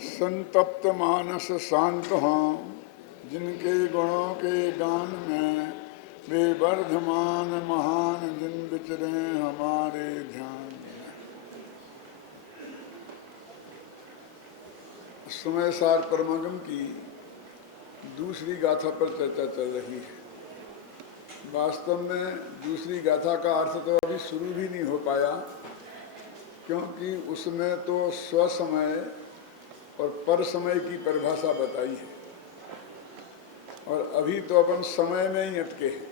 संतप्त मानस शांत हों, जिनके गुणों के गान में वे वर्धमान महान जिन विचरे हमारे ध्यान में। समय सार परमागम की दूसरी गाथा पर चर्चा चल रही है। वास्तव में दूसरी गाथा का अर्थ तो अभी शुरू भी नहीं हो पाया, क्योंकि उसमें तो स्वसमय और पर समय की परिभाषा बताई है और अभी तो अपन समय में ही अटके हैं।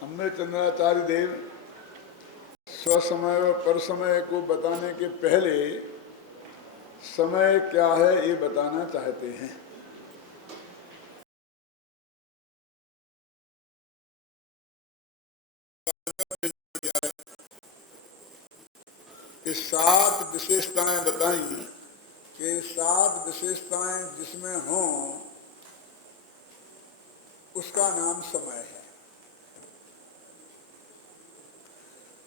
हमने चंद्राचार्य देव स्वसमय और पर समय को बताने के पहले समय क्या है ये बताना चाहते हैं। ये 7 विशेषताएं बताई कि 7 विशेषताएं जिसमें हों उसका नाम समय है।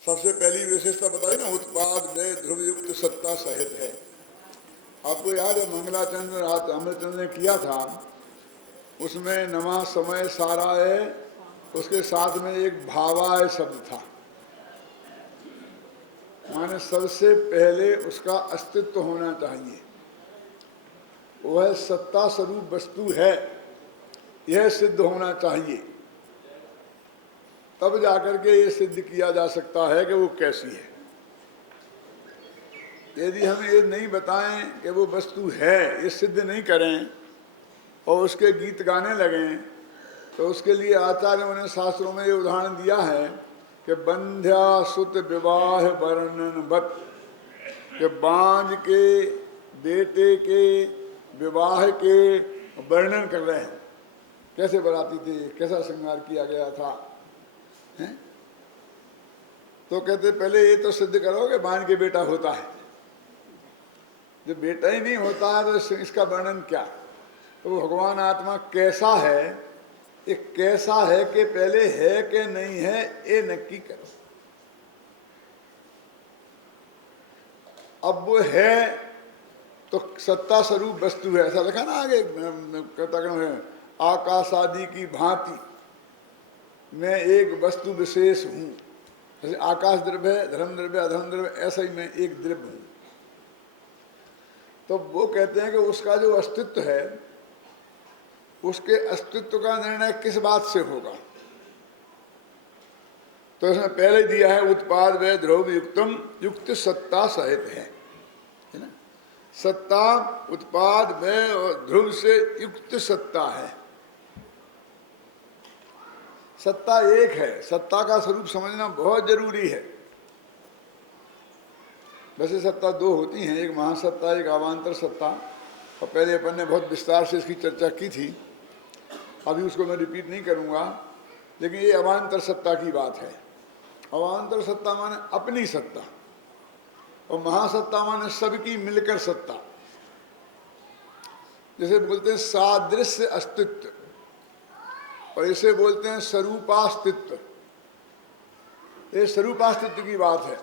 सबसे पहली विशेषता बताई ना, उत्पाद में ध्रुव युक्त सत्ता सहित है। आपको याद है मंगलाचंद्र अमृतचंद्र ने किया था, उसमें नमा समय सारा है, उसके साथ में एक भावाय शब्द था, माने सबसे पहले उसका अस्तित्व होना चाहिए, वह सत्ता स्वरूप वस्तु है, यह सिद्ध होना चाहिए, तब जाकर के ये सिद्ध किया जा सकता है कि वो कैसी है। यदि हम ये नहीं बताएं कि वो वस्तु है, ये सिद्ध नहीं करें और उसके गीत गाने लगें, तो उसके लिए आचार्यों ने शास्त्रों में ये उदाहरण दिया है कि बंध्या सुत विवाह वर्णन बत, कि बांझ के बेटे के विवाह के वर्णन कर रहे हैं, कैसे बराती थे, कैसा श्रृंगार किया गया था, हैं? तो कहते पहले ये तो सिद्ध करो कि बांझ के बेटा होता है। जब बेटा ही नहीं होता है तो इसका वर्णन क्या। तो वो भगवान आत्मा कैसा है, ये कैसा है कि पहले है कि नहीं है ये नक्की करो। अब वो है तो सत्ता स्वरूप वस्तु है, ऐसा लिखा ना आगे आकाश आदि की भांति मैं एक वस्तु विशेष हूं। जैसे आकाश द्रव्य है, धर्म द्रव्य, अधर्म द्रव्य, ऐसा ही मैं एक द्रव्य हूं। तो वो कहते हैं कि उसका जो अस्तित्व है, उसके अस्तित्व का निर्णय किस बात से होगा। तो इसमें पहले दिया है उत्पाद व ध्रुव युक्तम युक्त सत्ता सहित है ना। सत्ता उत्पाद व ध्रुव से युक्त सत्ता है। सत्ता एक है, सत्ता का स्वरूप समझना बहुत जरूरी है। वैसे सत्ता 2 होती हैं, एक महासत्ता, एक अवान्तर सत्ता, और पहले अपन ने बहुत विस्तार से इसकी चर्चा की थी, अभी उसको मैं रिपीट नहीं करूंगा। लेकिन ये अवान्तर सत्ता की बात है। अवान्तर सत्ता माने अपनी सत्ता, और महासत्ता माने सबकी मिलकर सत्ता। जैसे बोलते हैं सादृश्य अस्तित्व, और इसे बोलते हैं स्वरूपास्तित्व। ये स्वरूपास्तित्व की बात है।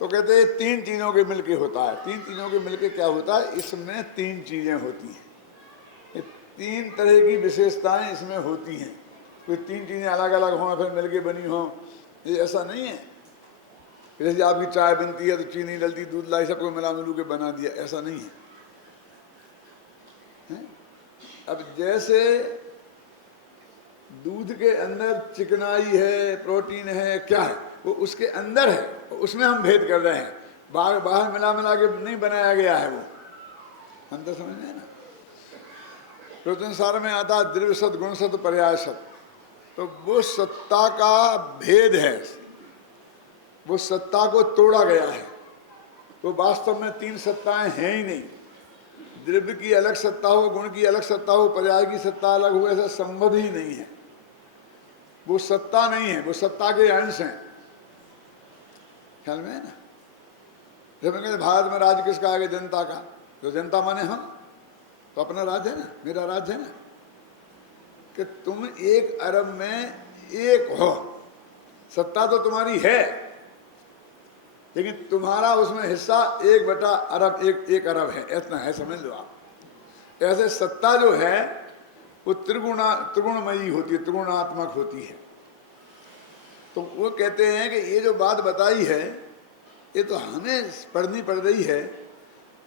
तो कहते हैं 3 चीजों के मिलके होता है। 3 चीजों के मिलके क्या होता है, इसमें 3 चीजें होती हैं। ये 3 तरह की विशेषताएं इसमें होती हैं। कोई 3 चीजें अलग अलग हों फिर मिलके बनी हों, ये ऐसा नहीं है। जैसे आपकी चाय बनती है तो चीनी डलती, दूध लाई, सबको मिला मिलू के बना दिया, ऐसा नहीं है, है? अब जैसे दूध के अंदर चिकनाई है, प्रोटीन है, क्या है, वो उसके अंदर है, उसमें हम भेद कर रहे हैं। बाहर बाहर मिला मिला के नहीं बनाया गया है, वो अंदर समझ में है ना। तो संसार में आता द्रव्य सत, गुण सत, पर्याय सत। तो वो सत्ता का भेद है, वो सत्ता को तोड़ा गया है। वो वास्तव में 3 सत्ताएं हैं ही नहीं। द्रव्य की अलग सत्ता हो, गुण की अलग सत्ता हो, पर्याय की सत्ता अलग हो, ऐसा संभव ही नहीं है। वो सत्ता नहीं है, वो सत्ता के अंश हैं। ख्याल में है ना। जब मैं कहते भारत में राज्य किसका आगे, जनता का, तो जनता माने हम, तो अपना राज्य है ना, मेरा राज्य है ना। कि तुम 1 अरब में एक हो, सत्ता तो तुम्हारी है, लेकिन तुम्हारा उसमें हिस्सा 1/अरब, एक अरब है, इतना है, समझ लो आप। ऐसे सत्ता जो है वो त्रिगुणमयी होती है, त्रिगुणात्मक होती है। तो वो कहते हैं कि ये जो बात बताई है ये तो हमें पढ़नी पड़ रही है।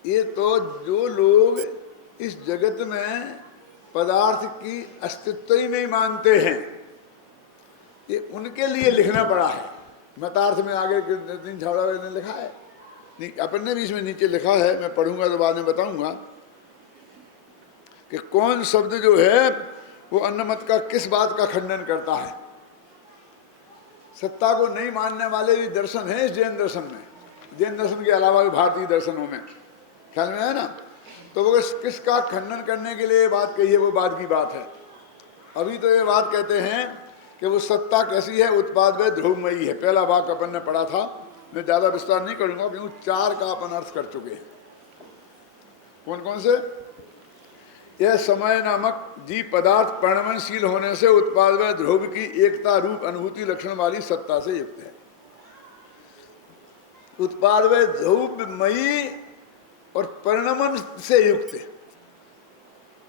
ये तो जो लोग इस जगत में पदार्थ की अस्तित्व ही नहीं मानते हैं, ये उनके लिए लिखना पड़ा है। मतार्थ में आगे नितिन झाड़ा ने लिखा है, नहीं अपन ने भी इसमें नीचे लिखा है, मैं पढ़ूंगा तो बाद में बताऊंगा कि कौन शब्द जो है वो अन्नमत का किस बात का खंडन करता है। सत्ता को नहीं मानने वाले भी दर्शन है इस जैन दर्शन में, जैन दर्शन के अलावा भी भारतीय दर्शनों में, ख्याल में है ना। तो वो किसका खंडन करने के लिए बात कही है, वो बात की बात है। अभी तो ये बात कहते हैं कि वो सत्ता कैसी है, उत्पाद व ध्रुवमयी है। पहला वाक्य अपन ने पढ़ा था, मैं ज़्यादा विस्तार नहीं करूंगा क्योंकि 4 का अपन अर्थ कर चुके हैं। कौन कौन से? यह समय नामक जीव पदार्थ परिणमनशील होने से उत्पाद व ध्रुव की एकता रूप अनुभूति लक्षण वाली सत्ता से युक्त है। उत्पाद व ध्रुवमयी और परिणमन से युक्त है।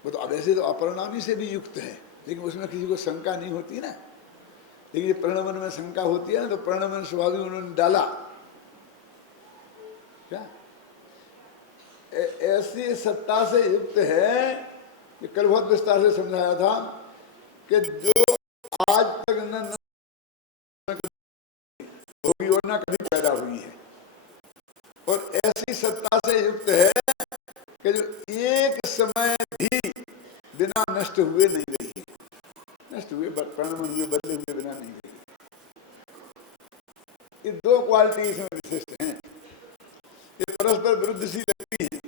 वो तो अब ऐसे तो अपरिणामी से भी युक्त है, लेकिन उसमें किसी को शंका नहीं होती ना। लेकिन ये परिणमन में शंका होती है ना, तो परिणमन स्वभाव उन्होंने डाला क्या। ऐसी सत्ता से युक्त है कि कल बहुत विस्तार से समझाया था कि जो आज तक न होगी और न कभी पैदा हुई है, और ऐसी सत्ता से युक्त है कि जो एक समय भी बिना नष्ट हुए नहीं रही, नष्ट हुए परिणमन हुए बदले हुए बिना नहीं रही। ये 2 क्वालिटी इसमें विशिष्ट हैं। ये परस्पर विरुद्ध सी लगती है।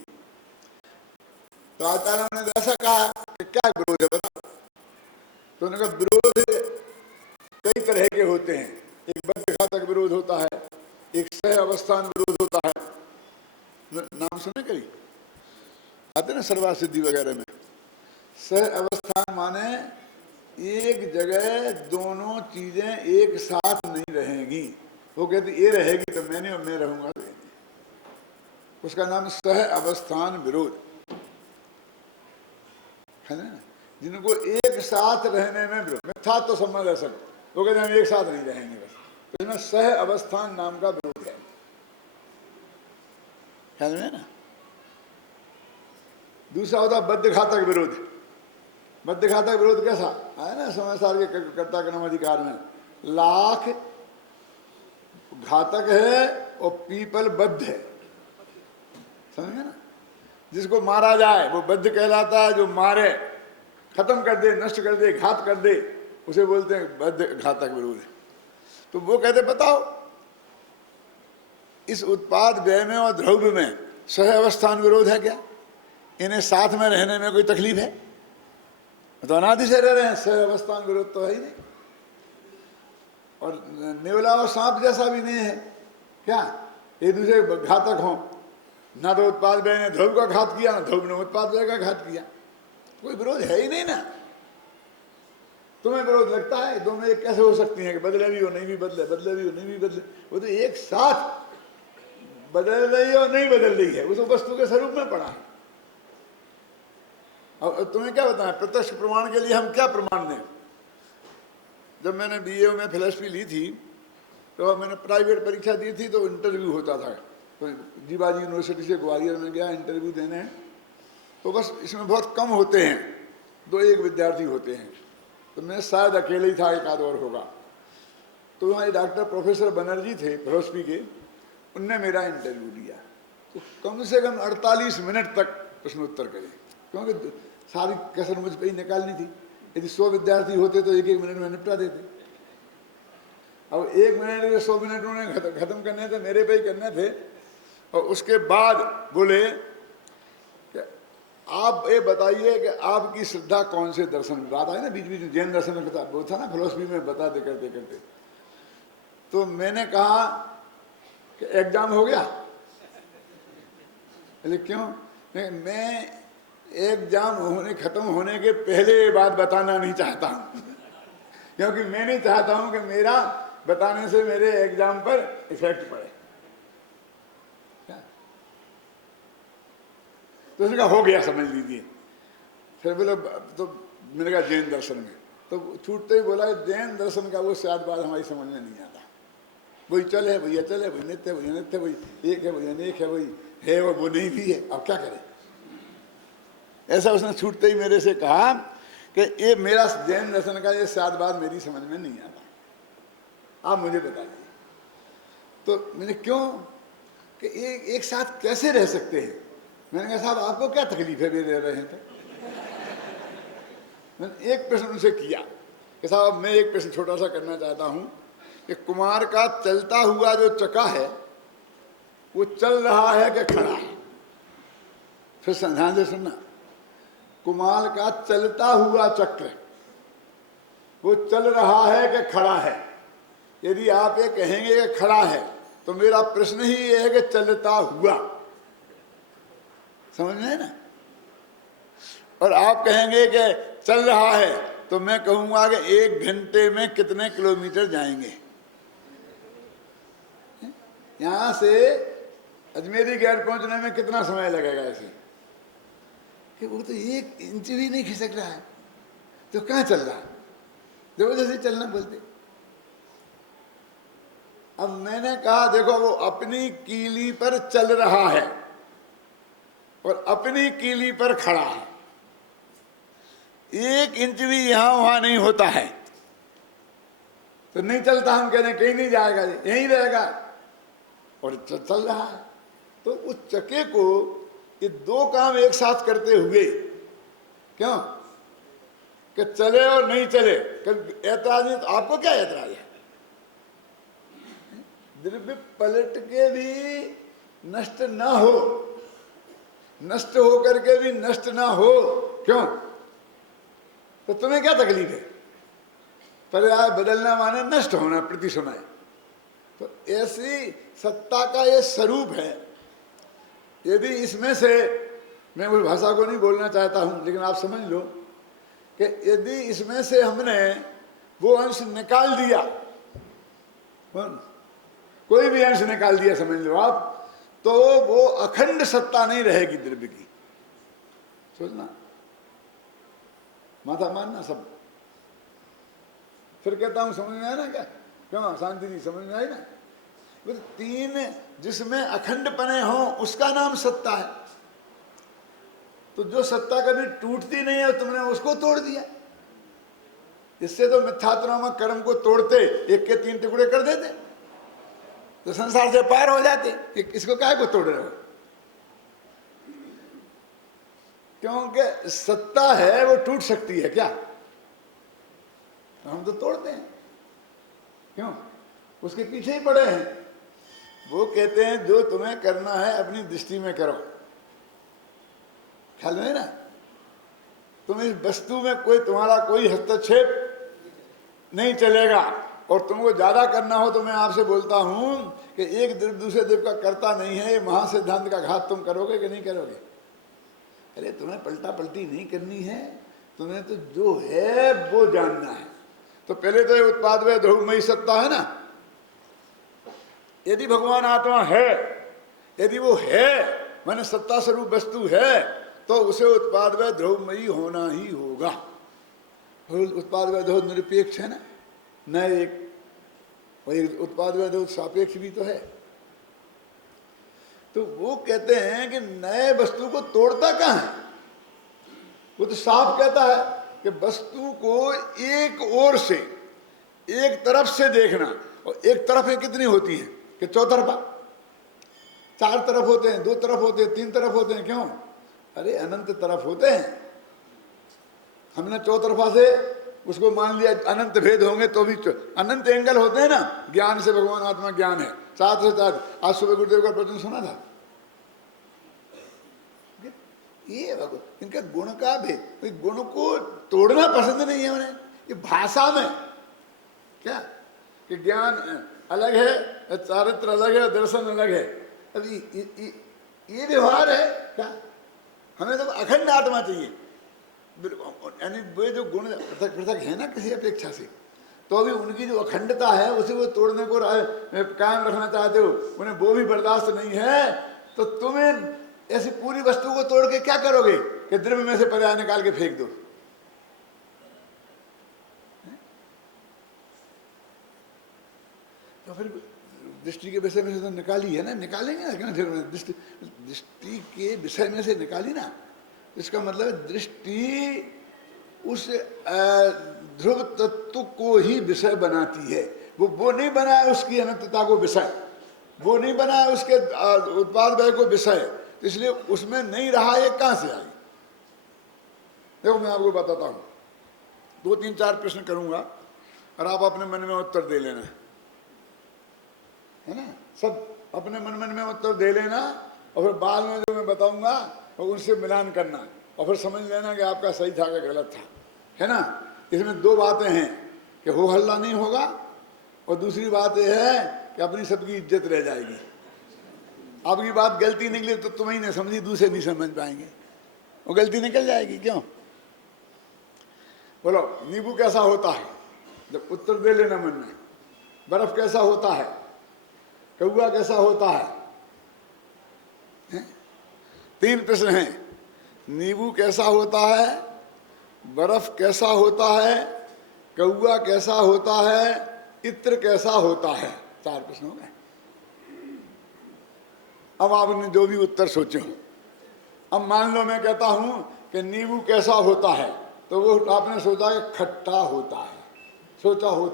तो आचार्यों ने ऐसा कहा कि क्या विरोध है बताओ। तो उन्होंने कहा विरोध कई तरह के होते हैं। एक बद्धघातक विरोध होता है, एक सह अवस्थान विरोध होता है। नाम सुने कभी आते ना सर्वा सिद्धि वगैरह में। सह अवस्थान माने एक जगह दोनों चीजें एक साथ नहीं रहेंगी। वो कहती ये रहेगी तो मैं नहीं और मैं रहूंगा तो नहीं। उसका नाम सह अवस्थान विरोध है ना। जिनको एक साथ रहने में विरोध, मिथ्या तो संबंध है सब, वो कहते हम एक साथ नहीं रहेंगे बस, तो इसमें सह अवस्थान नाम का विरोध है, ख्याल में ना। दूसरा होता बद्धघातक विरोध। बद्धघातक विरोध कैसा है ना, समय सार के कर्ता क्रम अधिकार में लाख घातक है और पीपल बद्ध है, समझे ना। जिसको मारा जाए वो बद्ध कहलाता है, जो मारे, खत्म कर दे, नष्ट कर दे, घात कर दे, उसे बोलते हैं बद्ध घातक विरोध। तो वो कहते बताओ इस उत्पाद व्यय में और द्रव्य में सह अवस्थान विरोध है क्या? इन्हें साथ में रहने में कोई तकलीफ है? तो अनादि से रह रहे हैं, सह अवस्थान विरोध तो है ही नहीं। और नेवला और सांप जैसा भी नहीं है क्या, एक दूसरे घातक हों। ना तो उत्पाद व्यय ने ध्रुव का घात किया, ना ध्रुव ने उत्पाद व्यय का घात किया, कोई विरोध है ही नहीं ना। तुम्हें विरोध लगता है, दो में एक कैसे हो सकती है कि बदले भी हो नहीं भी बदले, बदले भी हो नहीं भी बदले। वो तो एक साथ बदल रही है और नहीं बदल रही है, उस वस्तु के स्वरूप में पड़ा है। और तुम्हें क्या बताएं, प्रत्यक्ष प्रमाण के लिए हम क्या प्रमाण दें? जब मैंने बीए में फिलॉसफी ली थी तो मैंने प्राइवेट परीक्षा दी थी, तो इंटरव्यू होता था। तो जीवाजी यूनिवर्सिटी से ग्वालियर में गया इंटरव्यू देने, तो बस इसमें बहुत कम होते हैं, 2-1 विद्यार्थी होते हैं। तो मैं शायद अकेले ही था, एक आध और होगा। तो वहाँ डॉक्टर प्रोफेसर बनर्जी थे फिलॉसफी के, उनने मेरा इंटरव्यू लिया। तो कम से कम 48 मिनट तक प्रश्न उत्तर करे, क्योंकि सारी कसर मुझ पर ही निकालनी थी। यदि 100 विद्यार्थी होते तो 1-1 मिनट में निपटा देते। अब 1 मिनट या 100 मिनट उन्होंने खत्म करने थे, मेरे पे ही करने थे। और उसके बाद बोले कि आप ये बताइए कि आपकी श्रद्धा कौन से दर्शन में। बात आई ना बीच बीच में, जैन दर्शन में वो था ना, फिलोसफी में बताते करते करते। तो मैंने कहा कि एग्जाम हो गया। बोले क्यों? मैं एग्जाम खत्म होने के पहले ये बात बताना नहीं चाहता हूं क्योंकि मैं नहीं चाहता हूं कि मेरा बताने से मेरे एग्जाम पर इफेक्ट पड़े। तो उसने कहा हो गया, समझ लीजिए। फिर बोले तो मैंने कहा जैन दर्शन में, तो छूटते ही बोला जैन दर्शन का वो स्वाद बात हमारी समझ में नहीं आता। वही चल है, वही अचल है, वही नित्य है, वही अनित्य, वही एक है, वही अनेक है, वही है और वो नहीं भी है, अब क्या करें। ऐसा उसने छूटते ही मेरे से कहा कि ये मेरा जैन दर्शन का ये स्वाद बात मेरी समझ में नहीं आता, आप मुझे बताइए। तो मैंने क्यों कि एक साथ कैसे रह सकते हैं। मैंने कहा साहब आपको क्या तकलीफ है वे रह रहे हैं। तो मैंने एक प्रश्न उनसे किया कि साहब मैं एक प्रश्न छोटा सा करना चाहता हूं कि कुमार का चलता हुआ जो चक्का है वो चल रहा है कि खड़ा है। फिर ध्यान से सुनना, कुमार का चलता हुआ चक्र वो चल रहा है कि खड़ा है। यदि आप ये कहेंगे कि खड़ा है तो मेरा प्रश्न ही ये है कि चलता हुआ, समझ में है ना। और आप कहेंगे कि चल रहा है तो मैं कहूंगा कि 1 घंटे में कितने किलोमीटर जाएंगे। यहां से अजमेरी गेट पहुंचने में कितना समय लगेगा ऐसे कि वो तो 1 इंच भी नहीं खिसक रहा है, तो कहां चल रहा है, जबरदस्ती चलना बोलते। अब मैंने कहा देखो वो अपनी कीली पर चल रहा है और अपनी कीली पर खड़ा है, 1 इंच भी यहां वहां नहीं होता है तो नहीं चलता। हम कह रहे हैं कहीं नहीं जाएगा, यहीं रहेगा और चल रहा है। तो उस चक्के को ये 2 काम एक साथ करते हुए, क्यों कि चले और नहीं चले, ऐतराज नहीं। तो आपको क्या ऐतराज है, द्रव्य पलट के भी नष्ट ना हो, नष्ट होकर के भी नष्ट ना हो, क्यों, तो तुम्हें क्या तकलीफ है। पर्याय बदलना माने नष्ट होना प्रति समय। तो ऐसी सत्ता का ये स्वरूप है। यदि इसमें से, मैं उस भाषा को नहीं बोलना चाहता हूं लेकिन आप समझ लो कि यदि इसमें से हमने वो अंश निकाल दिया, कोई भी अंश निकाल दिया समझ लो आप, तो वो अखंड सत्ता नहीं रहेगी द्रव्य की। सोचना, माथा मारना सब। फिर कहता हूं समझ में आया ना क्या, क्यों शांति जी समझ में आई ना। वो 3 जिसमें अखंड पने हो उसका नाम सत्ता है। तो जो सत्ता कभी टूटती नहीं है तुमने उसको तोड़ दिया। इससे तो मिथ्यात्मक कर्म को तोड़ते 1 के 3 टुकड़े कर देते तो संसार से पार हो जाते। इसको काहे को तोड़ रहे हो, क्योंकि सत्ता है वो टूट सकती है क्या, हम तो तोड़ते हैं, क्यों, उसके पीछे ही पड़े हैं। वो कहते हैं जो तुम्हें करना है अपनी दृष्टि में करो, ख्याल में है ना। तुम इस वस्तु में कोई तुम्हारा कोई हस्तक्षेप नहीं चलेगा। और तुमको ज्यादा करना हो तो मैं आपसे बोलता हूं कि एक द्रव्य दूसरे द्रव्य का करता नहीं है। ये महासिद्धांत का घात तुम करोगे कि नहीं करोगे। अरे तुम्हें पलटा पलटी नहीं करनी है, तुम्हें तो जो है वो जानना है। तो पहले तो ये उत्पाद व ध्रुवमयी सत्ता है ना। यदि भगवान आत्मा है, यदि वो है माने सत्ता स्वरूप वस्तु है, तो उसे उत्पाद व ध्रुवमयी होना ही होगा। उत्पाद व ध्रुव निरपेक्ष है ना, न एक वही उत्पाद व ध्रुव सापेक्ष भी तो है। तो वो कहते हैं कि नए वस्तु को तोड़ता कहाँ है। वो तो साफ कहता है कि वस्तु को एक ओर से, एक तरफ से देखना। और एक तरफ है कितनी होती है कि चौतरफा, 4 तरफ होते हैं, 2 तरफ होते हैं, 3 तरफ होते हैं, क्यों, अरे अनंत तरफ होते हैं। हमने चौतरफा से उसको मान लिया अनंत भेद होंगे तो भी अनंत एंगल होते हैं ना। ज्ञान से भगवान आत्मा ज्ञान है, 7 से 7। आज सुबह गुरुदेव का प्रवचन सुना था। ये इनका गुण का भेद, गुण को तोड़ना पसंद नहीं है उन्हें। ये भाषा में क्या कि ज्ञान अलग है, चारित्र अलग है, दर्शन अलग है। अभी ये व्यवहार है क्या। हमें तो अखंड आत्मा चाहिए। यानी वे जो गुण पृथक पृथक है ना किसी अपेक्षा से, तो अभी उनकी जो अखंडता है उसे वो तोड़ने को कायम रखना चाहते हो, उन्हें वो भी बर्दाश्त नहीं है। तो तुम्हें ऐसी पूरी वस्तु को तोड़ के क्या करोगे कि द्रव्य में से पर्याय निकाल के फेंक दो? तो फिर दृष्टि के विषय में से तो निकाली है ना, निकालेंगे ना क्यों? दृष्टि के विषय में से निकाली ना, इसका मतलब दृष्टि उस ध्रुव तत्व को ही विषय बनाती है। वो नहीं बनाया उसकी अनंतता को विषय, वो नहीं बनाया उसके उत्पाद व्यय को विषय, इसलिए उसमें नहीं रहा, ये कहां से आई? देखो मैं आपको बताता हूं, 2-3-4 प्रश्न करूंगा और आप अपने मन में उत्तर दे लेना, है ना? सब अपने मन में उत्तर दे लेना और फिर बाद में जो मैं बताऊंगा और उनसे मिलान करना और फिर समझ लेना कि आपका सही था कि गलत था, है ना? इसमें 2 बातें हैं कि हो हल्ला नहीं होगा और दूसरी बात यह है कि अपनी सबकी इज्जत रह जाएगी। आपकी बात गलती निकली तो तुम्हें नहीं समझी, दूसरे नहीं समझ पाएंगे, वो गलती निकल जाएगी। क्यों? बोलो, नींबू कैसा होता है? जब उत्तर दे लेना मन में। बर्फ कैसा होता है? कौआ कैसा होता है? 3 प्रश्न हैं। नींबू कैसा होता है, बर्फ कैसा होता है, कौआ कैसा होता है, इत्र कैसा होता है? 4 प्रश्न हो गए। अब आपने जो भी उत्तर सोचे हो, अब मान लो मैं कहता हूं कि नींबू कैसा होता है, तो वो आपने सोचा कि खट्टा होता है, सोचा हो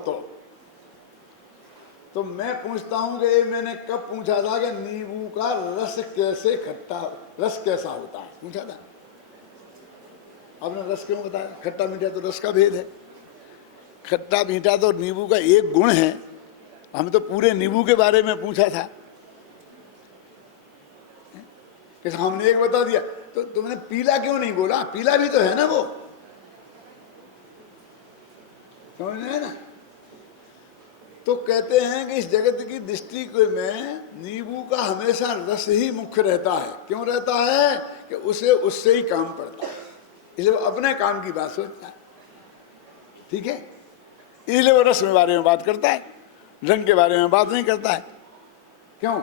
तो मैं पूछता हूं कि ये मैंने कब पूछा था कि नींबू का रस कैसे खट्टा, रस कैसा होता है? पूछा था आपने? रस क्यों बताया? खट्टा मीठा तो रस का भेद है। खट्टा मीठा तो नींबू का एक गुण है, हमें तो पूरे नींबू के बारे में पूछा था कि हमने एक बता दिया, तो तुमने पीला क्यों नहीं बोला? पीला भी तो है ना वो, समझ में है ना? तो कहते हैं कि इस जगत की दृष्टि में नींबू का हमेशा रस ही मुख्य रहता है। क्यों रहता है? कि उसे उससे ही काम पड़ता है, इसलिए वो अपने काम की बात सोचता है, ठीक है? इसलिए वो रस के बारे में बात करता है, रंग के बारे में बात नहीं करता है। क्यों?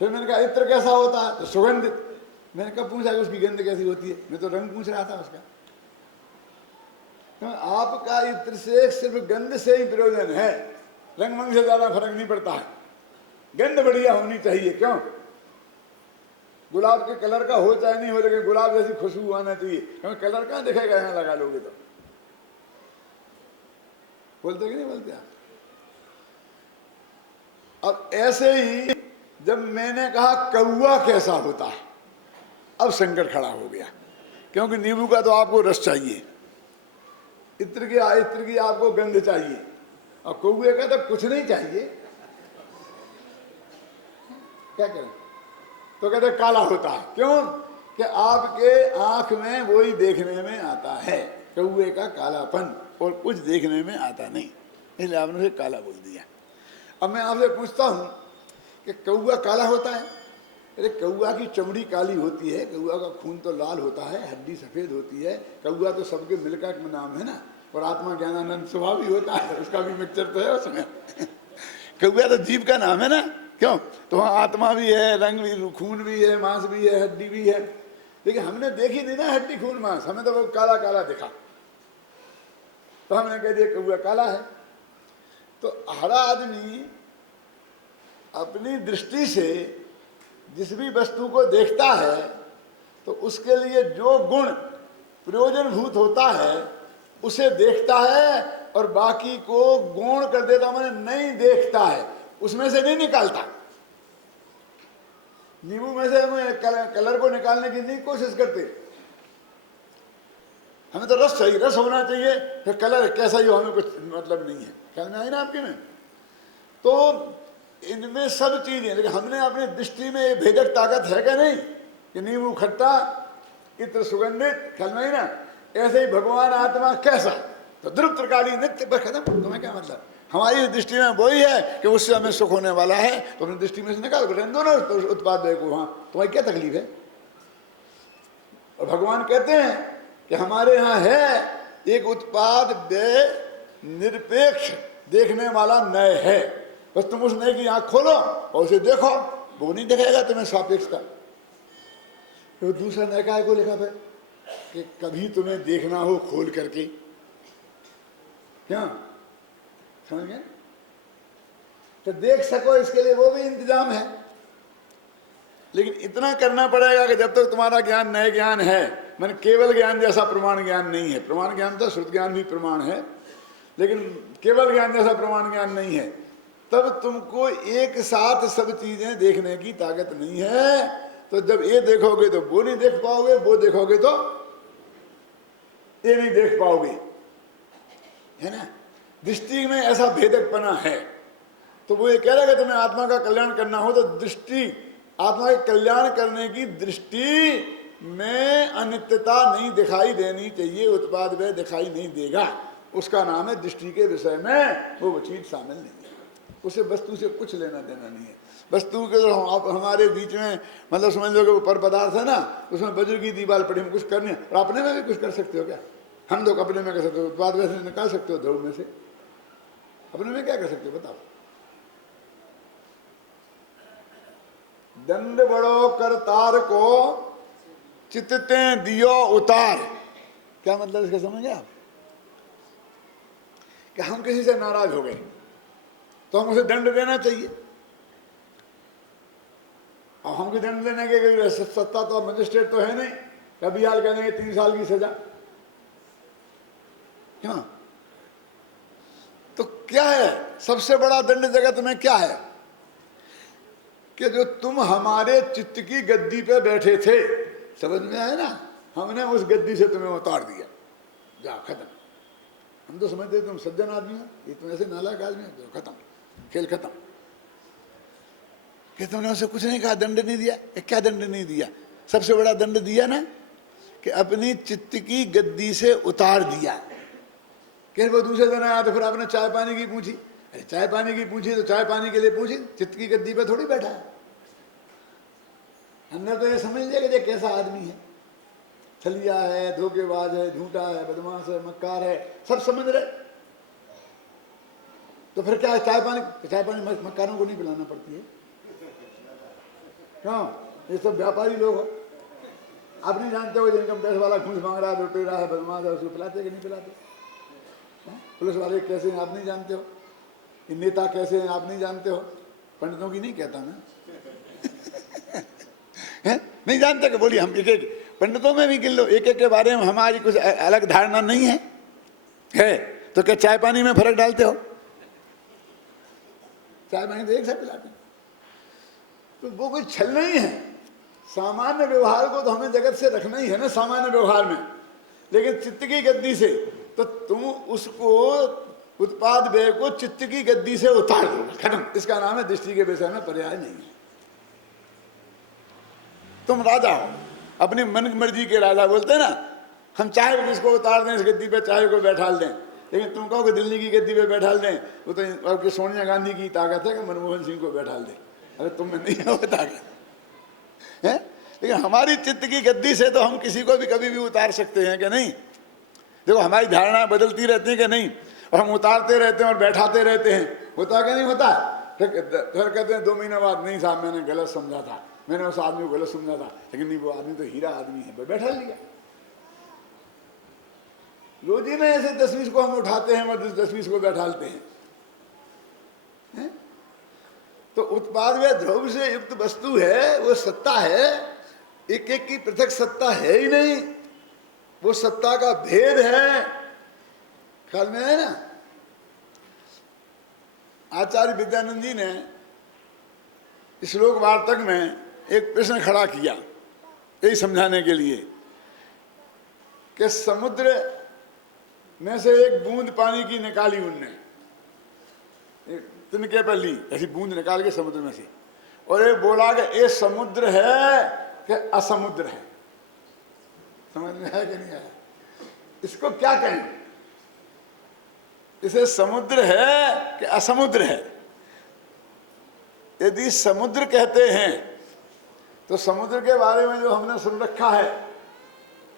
फिर मैंने कहा इत्र कैसा होता है, तो सुगंधित। मैंने कब पूछा कि उसकी गंध कैसी होती है? मैं तो रंग पूछ रहा था उसका। तो आपका इत्र से सिर्फ गंध से ही प्रयोजन है, रंग मंग से ज्यादा फर्क नहीं पड़ता है। गंध बढ़िया होनी चाहिए। क्यों? गुलाब के कलर का हो चाहे नहीं हो, लेकिन गुलाब जैसी खुशबू आना चाहिए। क्योंकि कलर कहाँ दिखेगा यहाँ लगा लोगे तो? बोलते कि नहीं बोलते आप? अब ऐसे ही जब मैंने कहा कौआ कैसा होता है, अब संकट खड़ा हो गया, क्योंकि नींबू का तो आपको रस चाहिए, इत्र की आपको गंध चाहिए, और कौए का तो कुछ नहीं चाहिए। क्या करें? तो कहते काला होता है। क्यों? कि आपके आंख में वही देखने में आता है, कौए का कालापन, और कुछ देखने में आता नहीं, इसलिए आपने उसे काला बोल दिया। अब मैं आपसे पूछता हूं कि कौआ काला होता है? अरे कौआ की चमड़ी काली होती है, कौआ का खून तो लाल होता है, हड्डी सफेद होती है। कौआ तो सबके मिलकर नाम है ना, और आत्मा ज्ञानानंद स्वभाव भी होता है, उसका भी मिक्सचर तो है उसमें। कौआ तो जीव का नाम है ना। क्यों? तो वहाँ आत्मा भी है, रंग भी, खून भी है, मांस भी है, हड्डी भी है, लेकिन हमने देखी नहीं ना हड्डी खून मांस, हमें तो वो काला काला दिखा, तो हमने कह दिया कौआ काला है। तो हर आदमी अपनी दृष्टि से जिस भी वस्तु को देखता है, तो उसके लिए जो गुण प्रयोजनभूत होता है उसे देखता है, और बाकी को गौण कर देता, मैंने नहीं देखता है, उसमें से नहीं निकालता। नींबू में से हमें कलर को निकालने की नहीं कोशिश करते, हमें तो रस चाहिए, रस होना चाहिए, फिर कलर कैसा ही हो हमें कुछ मतलब नहीं है। ख्याल में आई ना आपके में? तो इनमें सब चीजें, लेकिन हमने अपनी दृष्टि में भेदक ताकत है क्या नहीं कि नींबू खट्टा, इत्र सुगंधित, ख्याल में आई ना? ऐसे ही भगवान आत्मा कैसा, तो ध्रुव त्रिकाली नित्य पर खत्म। तुम्हें क्या मतलब? हमारी दृष्टि में वही है कि उससे हमें सुख होने वाला है, तो अपनी दृष्टि में से निकाल कर दोनों उत्पाद देखो, वहां तुम्हारी क्या तकलीफ है? और भगवान कहते हैं कि हमारे यहाँ है एक उत्पाद व्यय निरपेक्ष देखने वाला नय है, बस तुम उस नय की आंख खोलो और उसे देखो, वो नहीं दिखेगा तुम्हें सापेक्ष का। तो दूसरा नैकाय को लिखा फिर कि कभी तुम्हें देखना हो खोल करके, क्या समझ गए? तो देख सको इसके लिए वो भी इंतजाम है, लेकिन इतना करना पड़ेगा कि जब तक तुम्हारा ज्ञान नए ज्ञान है, मैंने केवल ज्ञान जैसा प्रमाण ज्ञान नहीं है। प्रमाण ज्ञान तो श्रुत ज्ञान भी प्रमाण है, लेकिन केवल ज्ञान जैसा प्रमाण ज्ञान नहीं है, तब तुमको एक साथ सब चीजें देखने की ताकत नहीं है। तो जब ये देखोगे तो वो नहीं देख पाओगे, वो देखोगे तो ये नहीं देख पाओगे, है ना? दृष्टि में ऐसा भेदकपना है। तो वो ये कह रहा है कि तुम्हें आत्मा का कल्याण करना हो तो दृष्टि, आत्मा के कल्याण करने की दृष्टि में अनित्यता नहीं दिखाई देनी चाहिए, उत्पाद व्यय दिखाई नहीं देगा, उसका नाम है दृष्टि के विषय में वो चीज शामिल नहीं है। उसे वस्तु से कुछ लेना देना नहीं है। वस्तु के आप हमारे बीच में मतलब समझ लो कि वो पर पदार्थ है ना, उसमें वज्र की दीवार पड़ी, हम कुछ करने और अपने में भी कुछ कर सकते हो क्या? हम लोग अपने में कर सकते हो, उत्पाद व्यय से निकाल सकते हो ध्रुव में से, अपने में क्या कर सकते हो बताओ? दंड बड़ो करतार को चित्ते दियो उतार। क्या मतलब इसका समझे आप? कि हम किसी से नाराज हो गए तो हम उसे दंड देना चाहिए, और हमको दंड देने के सत्ता तो मजिस्ट्रेट तो है नहीं, कभी हाल कहेंगे 3 साल की सजा, क्यों? तो क्या है सबसे बड़ा दंड जगत में? क्या है कि जो तुम हमारे चित्त की गद्दी पे बैठे थे, समझ में आया ना, हमने उस गद्दी से तुम्हें उतार दिया, जा खत्म। हम तो समझते तुम सज्जन आदमी हो, ये तुम ऐसे नालायक आदमी हो, जो खत्म, खेल खत्म। कि तुमने उसे कुछ नहीं कहा, दंड नहीं दिया। क्या दंड नहीं दिया? सबसे बड़ा दंड दिया ना कि अपनी चित्त की गद्दी से उतार दिया। कि वो दूसरे दिन आया तो फिर आपने चाय पानी की पूछी, अरे चाय पानी की पूछी तो चाय पानी के लिए पूछी, चित्त की गद्दी पे थोड़ी बैठा है। अंदर तो ये समझ लिया कि ये कैसा आदमी है, छलिया है, धोखेबाज है, झूठा है, बदमाश है, मक्कार है, सब समझ रहे। तो फिर क्या चाय पानी मक्कारों को नहीं पिलाना पड़ती है? क्यों? ये सब व्यापारी लोग हो, आप नहीं जानते हो इनकम टैक्स वाला घूस मांग रहा है, लुटेरा है, बदमाश है, उसको पिलाते कि नहीं पिलाते? पुलिस वाले कैसे हैं आप नहीं जानते हो, ये नेता कैसे हैं आप नहीं जानते हो? पंडितों की नहीं कहता मैं नहीं जानते कि बोलिए हम एक एक पंडितों में भी गिन लो, एक एक के बारे में हमारी कुछ अलग धारणा नहीं है तो क्या चाय पानी में फर्क डालते हो? चाय पानी तो एक साथ पिलाते हैं। तो वो कोई छल नहीं है। सामान्य व्यवहार को तो हमें जगत से रखना ही है ना, सामान्य व्यवहार में, लेकिन चित्त की गद्दी से तो तुम उसको उत्पाद व्यय को चित्त की गद्दी से उतार दो, खत्म। इसका नाम है दृष्टि के विषय में पर्याय नहीं है। तुम राजा हो, अपनी मन की मर्जी के राजा बोलते हैं ना, हम चाहे जिसको उतार दें इस गद्दी पे, चाहे को बैठा दें, लेकिन तुम कहो कि दिल्ली की गद्दी पे बैठा दें, वो तो आपकी सोनिया गांधी की ताकत है कि मनमोहन सिंह को बैठा दें, अरे तुम में नहीं है ताकत है। लेकिन हमारी चित्त की गद्दी से तो हम किसी को भी कभी भी उतार सकते हैं कि नहीं? देखो हमारी धारणा बदलती रहती है कि नहीं, और हम उतारते रहते हैं और बैठाते रहते हैं, होता कि नहीं होता? फिर कहते हैं 2 महीने बाद, नहीं साहब मैंने गलत समझा था, मैंने उस आदमी को गलत समझा था, लेकिन नहीं वो आदमी तो हीरा आदमी है, बैठा लिया। रोजी में ऐसे 10-20 को हम उठाते हैं और 10-20 को बैठालते हैं, है? तो उत्पाद व ध्रुव से युक्त वस्तु है, वो सत्ता है, एक एक की पृथक सत्ता है ही नहीं, वो सत्ता का भेद है। ख्याल में है ना? आचार्य विद्यानंद जी ने श्लोक वार्तक में एक प्रश्न खड़ा किया यही समझाने के लिए कि समुद्र में से एक बूंद पानी की निकाली उनने, तिनके पर ली ऐसी बूंद निकाल के समुद्र में से, और ये बोला कि ये समुद्र है कि असमुद्र है। समझ में आया कि नहीं आया? इसको क्या कहें? इसे समुद्र है कि असमुद्र है? यदि समुद्र कहते हैं तो समुद्र के बारे में जो हमने सुन रखा है,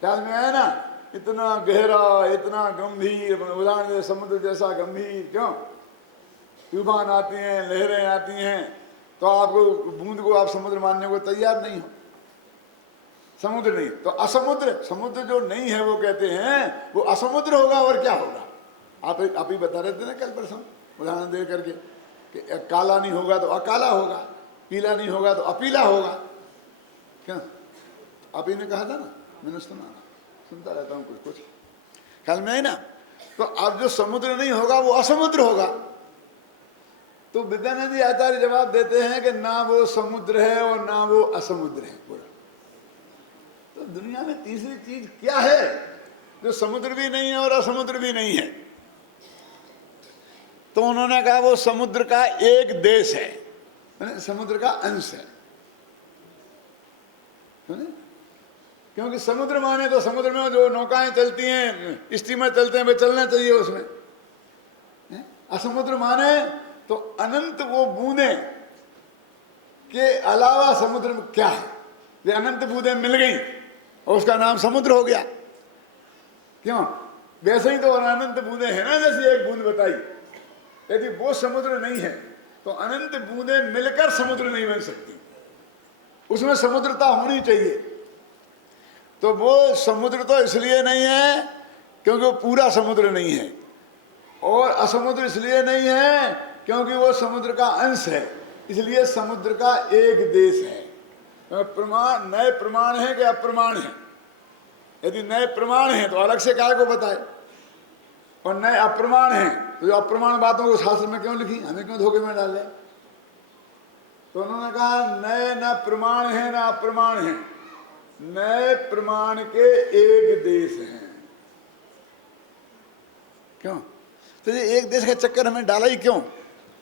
ख्याल में आया ना, इतना गहरा, इतना गंभीर, उदाहरण दे समुद्र जैसा गंभीर, क्यों? तूफान आती हैं, लहरें आती हैं, तो आपको बूंद को आप समुद्र मानने को तैयार नहीं हो। समुद्र नहीं तो असमुद्र, समुद्र जो नहीं है वो कहते हैं वो असमुद्र होगा और क्या होगा। आप ही बता रहे थे ना कल परसों उदाहरण दे करके कि काला नहीं होगा तो अकाला होगा, पीला नहीं होगा तो अपीला होगा। क्या आप ही ने कहा था ना, मैंने सुनता रहता हूँ कुछ ख्याल में है ना। तो अब जो समुद्र नहीं होगा वो असमुद्र होगा। तो विद्यानंद आचार्य जवाब देते हैं कि ना वो समुद्र है और ना वो असमुद्र है पूरा। तो दुनिया में तीसरी चीज क्या है जो समुद्र भी नहीं है और असमुद्र भी नहीं है। तो उन्होंने कहा वो समुद्र का एक देश है, समुद्र का अंश है। क्योंकि समुद्र माने तो समुद्र में जो नौकाएं चलती हैं, स्टीमर चलते हैं, वे चलना चाहिए उसमें। असमुद्र माने तो अनंत वो बूंदे के अलावा समुद्र में क्या है, ये अनंत बूंदे मिल गई और उसका नाम समुद्र हो गया। क्यों? वैसे ही तो अनंत बूंदे हैं ना, जैसे एक बूंद बताई, यदि वो समुद्र नहीं है तो अनंत बूंदे मिलकर समुद्र नहीं बन सकती, उसमें समुद्रता होनी चाहिए। तो वो समुद्र तो इसलिए नहीं है क्योंकि वो पूरा समुद्र नहीं है, और असमुद्र इसलिए नहीं है क्योंकि वो समुद्र का अंश है, इसलिए समुद्र का एक देश है। प्रमाण नए प्रमाण है कि अप्रमाण है? यदि नए प्रमाण है तो अलग से काय को बताए, और नए अप्रमाण है तो जो अप्रमाण बातों को शास्त्र में क्यों लिखी, हमें क्यों धोखे में डाले। तो उन्होंने कहा नए न प्रमाण है न अप्रमाण है, नए प्रमाण के एक देश हैं। क्यों? तो ये एक देश का चक्कर हमें डाला ही क्यों?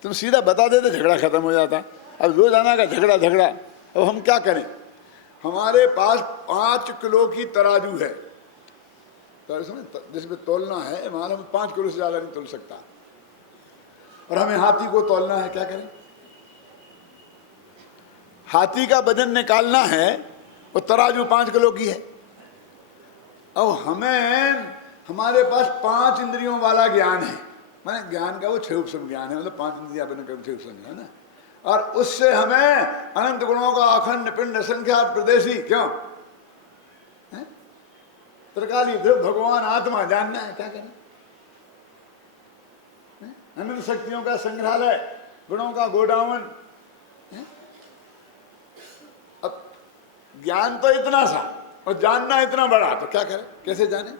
तुम सीधा बता देते झगड़ा खत्म हो जाता। अब रोजाना का झगड़ा झगड़ा, अब हम क्या करें? हमारे पास 5 किलो की तराजू है, तो जिसमें तोलना है, मालूम 5 किलो से ज्यादा नहीं तोल सकता, और हमें हाथी को तोलना है, क्या करें? हाथी का वजन निकालना है और तराजू 5 किलो की है। अब हमें हमारे पास 5 इंद्रियों वाला ज्ञान है, माने ज्ञान का वो 6 उपसम ज्ञान है, मतलब 5 इंद्रियां बने 6 उपसम है ना, और उससे हमें अनंत गुणों का अखंड पिंड असंख्यात प्रदेशी, क्यों त्रिकाली ध्रुव भगवान आत्मा जानना है, क्या करें? अनंत शक्तियों का संग्रहालय, गुणों का गोडाउन। अब ज्ञान तो इतना सा और जानना इतना बड़ा, तो क्या करें? कैसे जाने?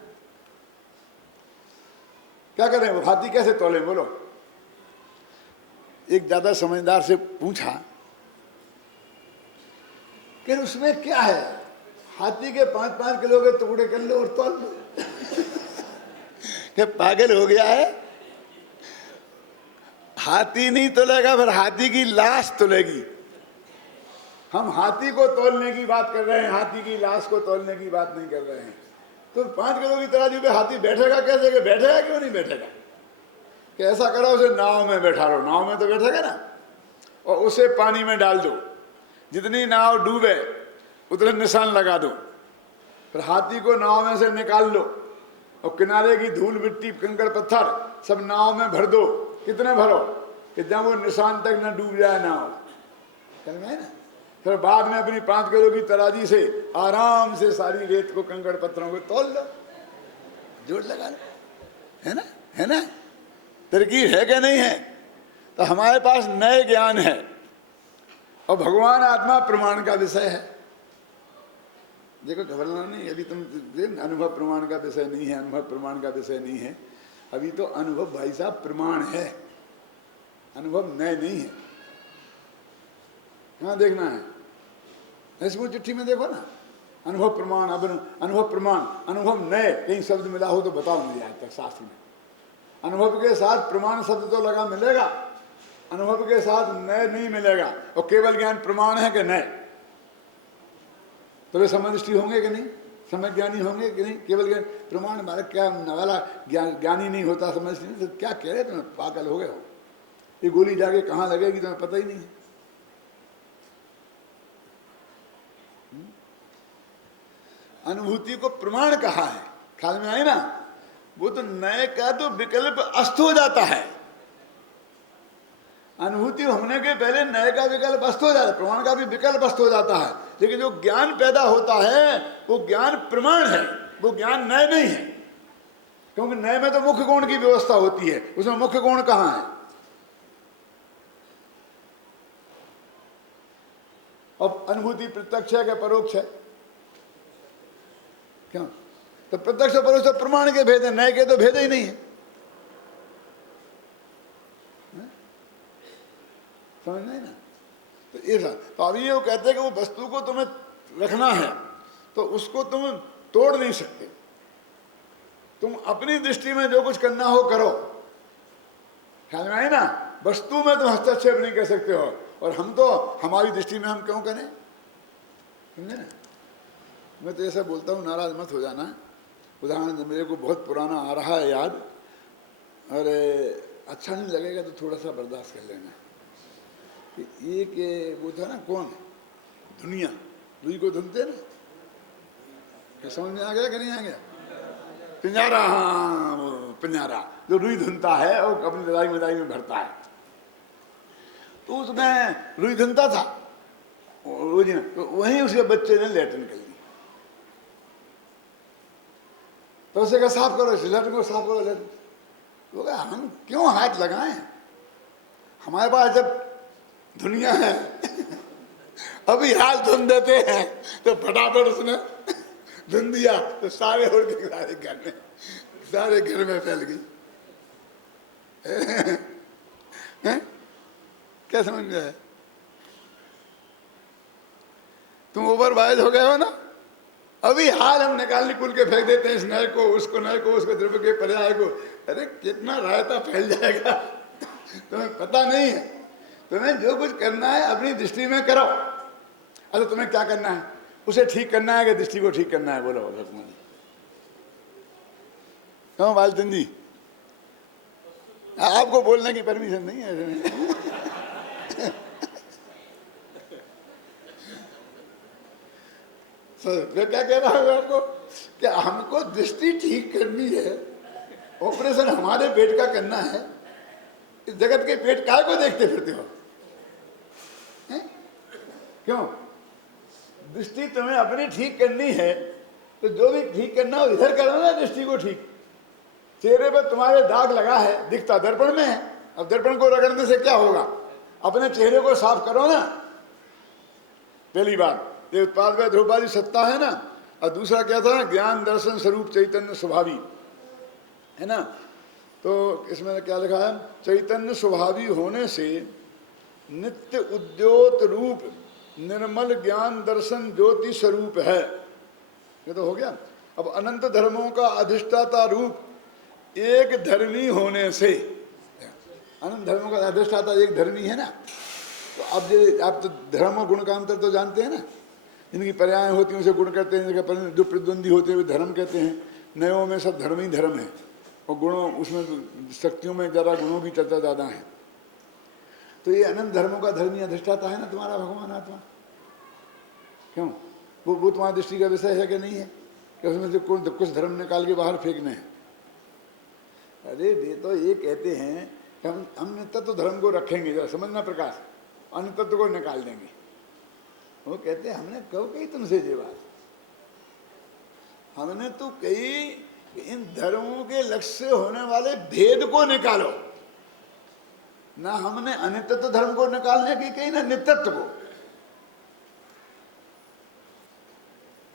क्या करें? वो हाथी कैसे तोले? बोलो। एक ज्यादा समझदार से पूछा कि उसमें क्या है, हाथी के 5-5 किलो के टुकड़े कर लो और तोल लो। क्या पागल हो गया है? हाथी नहीं तोलेगा, फिर हाथी की लाश तोलेगी। हम हाथी को तोलने की बात कर रहे हैं, हाथी की लाश को तोलने की बात नहीं कर रहे हैं। तो 5 किलो की तराजू पे हाथी बैठेगा कैसे? कि बैठेगा क्यों नहीं बैठेगा? कि ऐसा करो उसे नाव में बैठा लो, नाव में तो बैठेगा ना, और उसे पानी में डाल दो, जितनी नाव डूबे उतने निशान लगा दो, फिर हाथी को नाव में से निकाल लो और किनारे की धूल मिट्टी कंकड़ पत्थर सब नाव में भर दो। कितने भरो? कि जब वो निशान तक न डूब जाए नाव, समझ में है ना। फिर बाद में अपनी 5 किलो की तराजी से आराम से सारी रेत को कंकड़ पत्थरों को तोल लो, जोड़ लगा लो, है ना, है ना। तरकीब है कि नहीं है? तो हमारे पास नए ज्ञान है, और भगवान आत्मा प्रमाण का विषय है। देखो घबराना नहीं, अभी तुम अनुभव प्रमाण का विषय नहीं है, अनुभव प्रमाण का विषय नहीं है, अभी तो अनुभव भाई साहब प्रमाण है, अनुभव नए नहीं है। कहाँ देखना है? इसको चिट्ठी में देखो ना, अनुभव प्रमाण, अनुभव प्रमाण, अनुभव नए, कहीं शब्द मिला हो तो बताओ मुझे आज तक शास्त्र में। अनुभव के साथ प्रमाण शब्द तो लगा मिलेगा, अनुभव के साथ नए नहीं मिलेगा। और केवल ज्ञान प्रमाण है कि नए? तो वे समदृष्टि होंगे कि नहीं, समय ज्ञानी होंगे कि नहीं? केवल ज्ञान प्रमाण हमारा क्या वाला ज्ञानी नहीं होता, समदृष्टि नहीं, तो क्या कह रहे तुम? पागल हो गए हो? ये गोली जाके कहाँ लगेगी तुम्हें पता ही नहीं है। अनुभूति को प्रमाण कहा है, ख्याल में आए ना। वो तो नए का तो विकल्प अस्त हो जाता है, अनुभूति होने के पहले नए का विकल्प अस्त हो जाता है, प्रमाण का भी विकल्प अस्त हो जाता है। लेकिन जो ज्ञान पैदा होता है वो ज्ञान प्रमाण है, वो ज्ञान नए नहीं है। क्योंकि नए में तो मुख्य गुण की व्यवस्था होती है, उसमें मुख्य गुण कहाँ है? अब अनुभूति प्रत्यक्ष है क्या परोक्ष है? क्यों? तो प्रत्यक्ष और परोक्ष तो प्रमाण के भेद है, नए के तो भेद ही नहीं है। समझ नहीं ना? तो ये तो अभी वो कहते हैं कि वो वस्तु को तुम्हें रखना है तो उसको तुम तोड़ नहीं सकते, तुम अपनी दृष्टि में जो कुछ करना हो करो। ख्याल में है ना? वस्तु में तुम हस्तक्षेप नहीं कर सकते हो, और हम तो हमारी दृष्टि में हम क्यों करें? समझे ना? मैं तो ऐसा बोलता हूँ, नाराज मत हो जाना। उदाहरण मेरे को बहुत पुराना आ रहा है याद, और अच्छा नहीं लगेगा तो थोड़ा सा बर्दाश्त कर लेना। एक वो था ना, कौन? दुनिया, रुई को धुनते ना, क्या समझ में आ गया कि नहीं आ गया? पिंजारा, हाँ वो पिंजारा जो रुई धुनता है और अपनी लड़ाई मदाई में भरता है, तो उसमें रुई धुनता था, तो वहीं उसके बच्चे ने लेटर निकल दी। तो उसे कहा साफ करो, लेटर को साफ करो। लेटर तो कहा हम क्यों हाथ लगाएं, हमारे पास जब दुनिया है अभी हाथ धुन देते हैं। तो फटाफट उसने धुन दिया, तो सारे उड़ के सारे घर में, सारे घर में फैल गई। क्या समझ में आया? तुम ओवर वाइज हो गए हो ना? अभी हाल हम निकाल निकुल के फेंक देते हैं, इस नए को, उसको नए को, उसको द्रव्य के पर्याय को। अरे कितना रायता फैल जाएगा तुम्हें पता नहीं है। तुम्हें जो कुछ करना है अपनी दृष्टि में करो। अरे तुम्हें क्या करना है? उसे ठीक करना है कि दृष्टि को ठीक करना है? बोलो भगवान। क्यों बालचंद जी, आपको बोलने की परमिशन नहीं है? मैं क्या कह रहा हूँ आपको कि हमको दृष्टि ठीक करनी है, ऑपरेशन हमारे पेट का करना है। इस जगत के पेट काय को देखते फिरते हो? क्यों? दृष्टि तुम्हें अपनी ठीक करनी है तो जो भी ठीक करना हो इधर करो ना, दृष्टि को ठीक। चेहरे पर तुम्हारे दाग लगा है, दिखता दर्पण में है। अब दर्पण को रगड़ने से क्या होगा? अपने चेहरे को साफ करो ना, पहली बात। ये उत्पाद में ध्रुवादी सत्ता है ना, और दूसरा क्या था? ज्ञान दर्शन स्वरूप चैतन्य स्वभावी है ना। तो इसमें क्या लिखा है? चैतन्य स्वभावी होने से नित्य उद्योत रूप निर्मल ज्ञान दर्शन ज्योति स्वरूप है। ये तो हो गया। अब अनंत धर्मों का अधिष्ठाता रूप एक धर्मी होने से, अनंत धर्मों का अधिष्ठाता एक धर्मी है ना। तो अब आप तो धर्म और गुण का अंतर तो जानते हैं ना, इनकी पर्याय होती हैं उसे गुण कहते हैं, जो प्रतिद्वंदी होते हैं वे धर्म कहते हैं। नयों में सब धर्म ही धर्म है, और गुणों उसमें शक्तियों में ज़रा गुणों की चर्चा ज़्यादा है। तो ये अनंत धर्मों का धर्मी अधिष्ठाता है ना तुम्हारा भगवान आत्मा। क्यों? वो तुम्हारी दृष्टि का विषय है कि नहीं है? कि उसमें से कुछ धर्म निकाल के बाहर फेंकने हैं? अरे वे तो ये कहते हैं कि हम नित्य तो धर्म को रखेंगे, जरा समझना प्रकाश, अनित्य को निकाल देंगे। वो कहते हैं हमने कब कही तुमसे ये बात? हमने तो कही इन धर्मों के लक्ष्य से होने वाले भेद को निकालो ना। हमने अनित्य धर्म को निकालने की कही ना नित्यत्व को,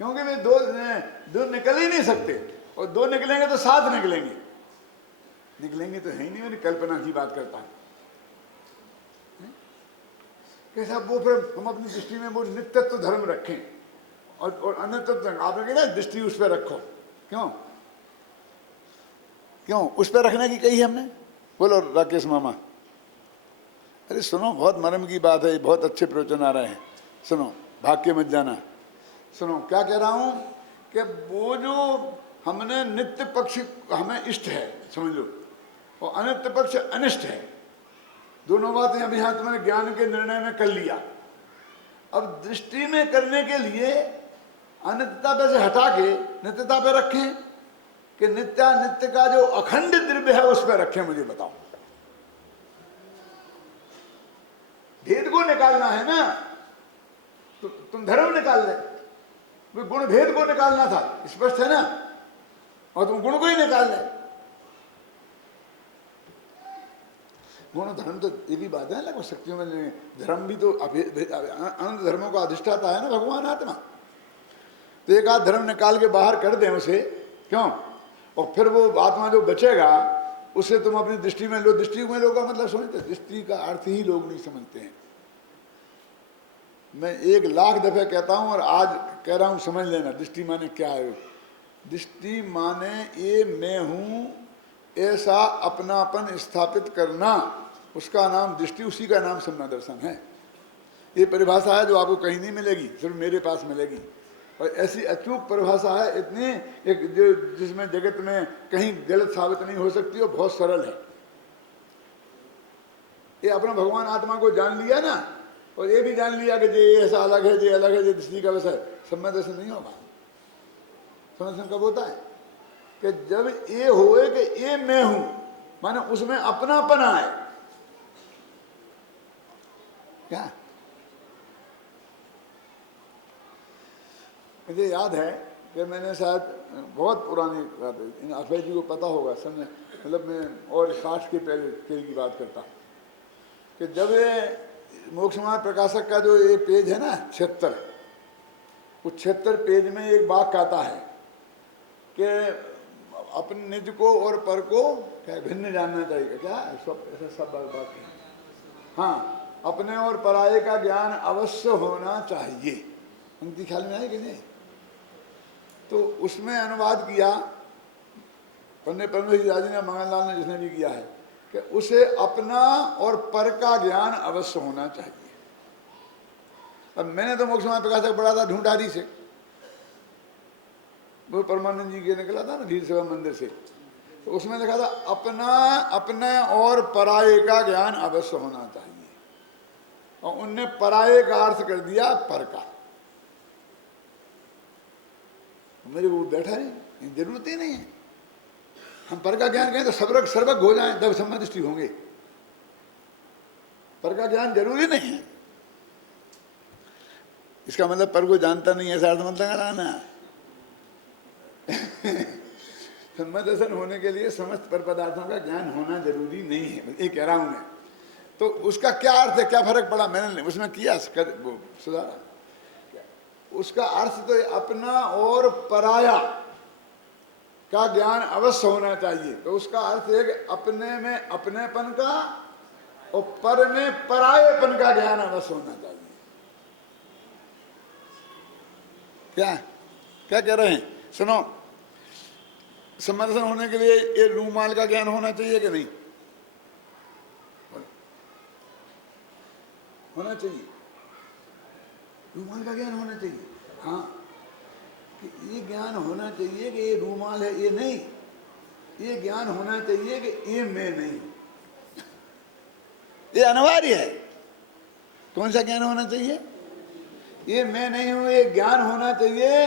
क्योंकि वे दो निकल ही नहीं सकते, और दो निकलेंगे तो साथ निकलेंगे। निकलेंगे तो है ही नहीं, मेरी कल्पना की बात करता है। कैसा? वो फिर हम अपनी दृष्टि में वो नित्यत्व धर्म रखें और अनित्यत्व आपने कहा ना दृष्टि उस पर रखो। क्यों? क्यों उस पर रखने की कही हमने? बोलो राकेश मामा। अरे सुनो, बहुत मर्म की बात है, बहुत अच्छे प्रवचन आ रहे हैं, सुनो, भाग के मत जाना। सुनो क्या कह रहा हूं कि वो जो हमने नित्य पक्ष हमें इष्ट है समझ लो, और अनित्य पक्ष अनिष्ट है। दोनों बातें अभी यहाँ तुमने ज्ञान के निर्णय में कर लिया। अब दृष्टि में करने के लिए अनित्यता पे से हटा के नित्यता पे रखें कि नित्य का जो अखंड द्रव्य है उस पर रखें? मुझे बताओ। भेद को निकालना है ना। तो तुम धर्म निकाल ले, गुण भेद को निकालना था, स्पष्ट है ना, और तुम गुण को ही निकाल ले। गुण धर्म तो ये भी बात है, लगभग शक्तियों में धर्म भी तो अनंत धर्मों का अधिष्ठाता है ना भगवान आत्मा। तो एक आध धर्म निकाल के बाहर कर दें उसे, क्यों, और फिर वो आत्मा जो बचेगा उसे तुम अपनी दृष्टि में लो। दृष्टि में लो का मतलब समझते, दृष्टि का अर्थ ही लोग नहीं समझते हैं। मैं 1,00,000 दफे कहता हूं और आज कह रहा हूं, समझ लेना दृष्टि माने क्या है। दृष्टि माने ये मैं हूं ऐसा अपनापन स्थापित करना, उसका नाम दृष्टि, उसी का नाम सम्यक दर्शन है। ये परिभाषा है जो आपको कहीं नहीं मिलेगी, सिर्फ मेरे पास मिलेगी। और ऐसी अचूक परिभाषा है इतनी, एक जो जिसमें जगत में कहीं गलत साबित नहीं हो सकती और बहुत सरल है। ये अपना भगवान आत्मा को जान लिया ना, और ये भी जान लिया कि ये ऐसा अलग है, ये अलग है, ये दृष्टि का विषय, सम्यक दर्शन नहीं होगा। सम्यक दर्शन कब होता है कि जब ये होए कि ये मैं हूं, माने उसमें अपनापन आए। क्या मुझे याद है कि मैंने शायद बहुत पुरानी बात है, अक्षय जी को पता होगा समय, मतलब मैं और 60 के पहले की बात करता कि जब ये मोक्ष मार्ग प्रकाशक का जो ये पेज है ना 76, उस 76 पेज में एक वाक्य आता है कि अपने निज को और पर को क्या भिन्न जानना चाहिए। क्या ऐसा सब बात है। हाँ, अपने और पराये का ज्ञान अवश्य होना चाहिए। उनकी ख्याल में आए कि नहीं? तो उसमें अनुवाद किया पंडित परमेश्वर जी ने, मंगललाल ने, जिसने भी किया है कि उसे अपना और पर का ज्ञान अवश्य होना चाहिए। अब मैंने तो मोक्ष मार्ग प्रकाशक पढ़ा था ढूंढारी से, वो परमानंद जी के निकला था ना धीर सेवा मंदिर से, तो उसमें लिखा था अपने और पराये का ज्ञान अवश्य होना चाहिए, और उनने पराये का अर्थ कर दिया पर का। मेरे वो बैठा है, जरूरत ही नहीं है। हम पर का ज्ञान कहें तो सर्वज्ञ हो जाए तब सम्यक दृष्टि होंगे। पर का ज्ञान जरूरी नहीं है। इसका मतलब पर को जानता नहीं है ऐसा अर्थ मत लगाना। सम्यक दर्शन होने के लिए समस्त पर पदार्थों का ज्ञान होना जरूरी नहीं है, ये कह रहा हूं मैं। तो उसका क्या अर्थ है, क्या फर्क पड़ा, मैंने उसमें किया सुधारा। उसका अर्थ तो अपना और पराया का ज्ञान अवश्य होना चाहिए। तो उसका अर्थ है कि अपने में अपनेपन का और पर में परायेपन का ज्ञान अवश्य होना चाहिए। क्या क्या कह रहे हैं, सुनो। समर्थन होने के लिए ये रूमाल का ज्ञान होना चाहिए कि नहीं होना चाहिए? रूमाल का ज्ञान होना चाहिए। हाँ, कि ये ज्ञान होना चाहिए कि ये रूमाल है, ये नहीं। ये ज्ञान होना चाहिए कि ये मैं नहीं। ये अनिवार्य है। कौन सा ज्ञान होना चाहिए? ये मैं नहीं हूं, ये ज्ञान होना चाहिए,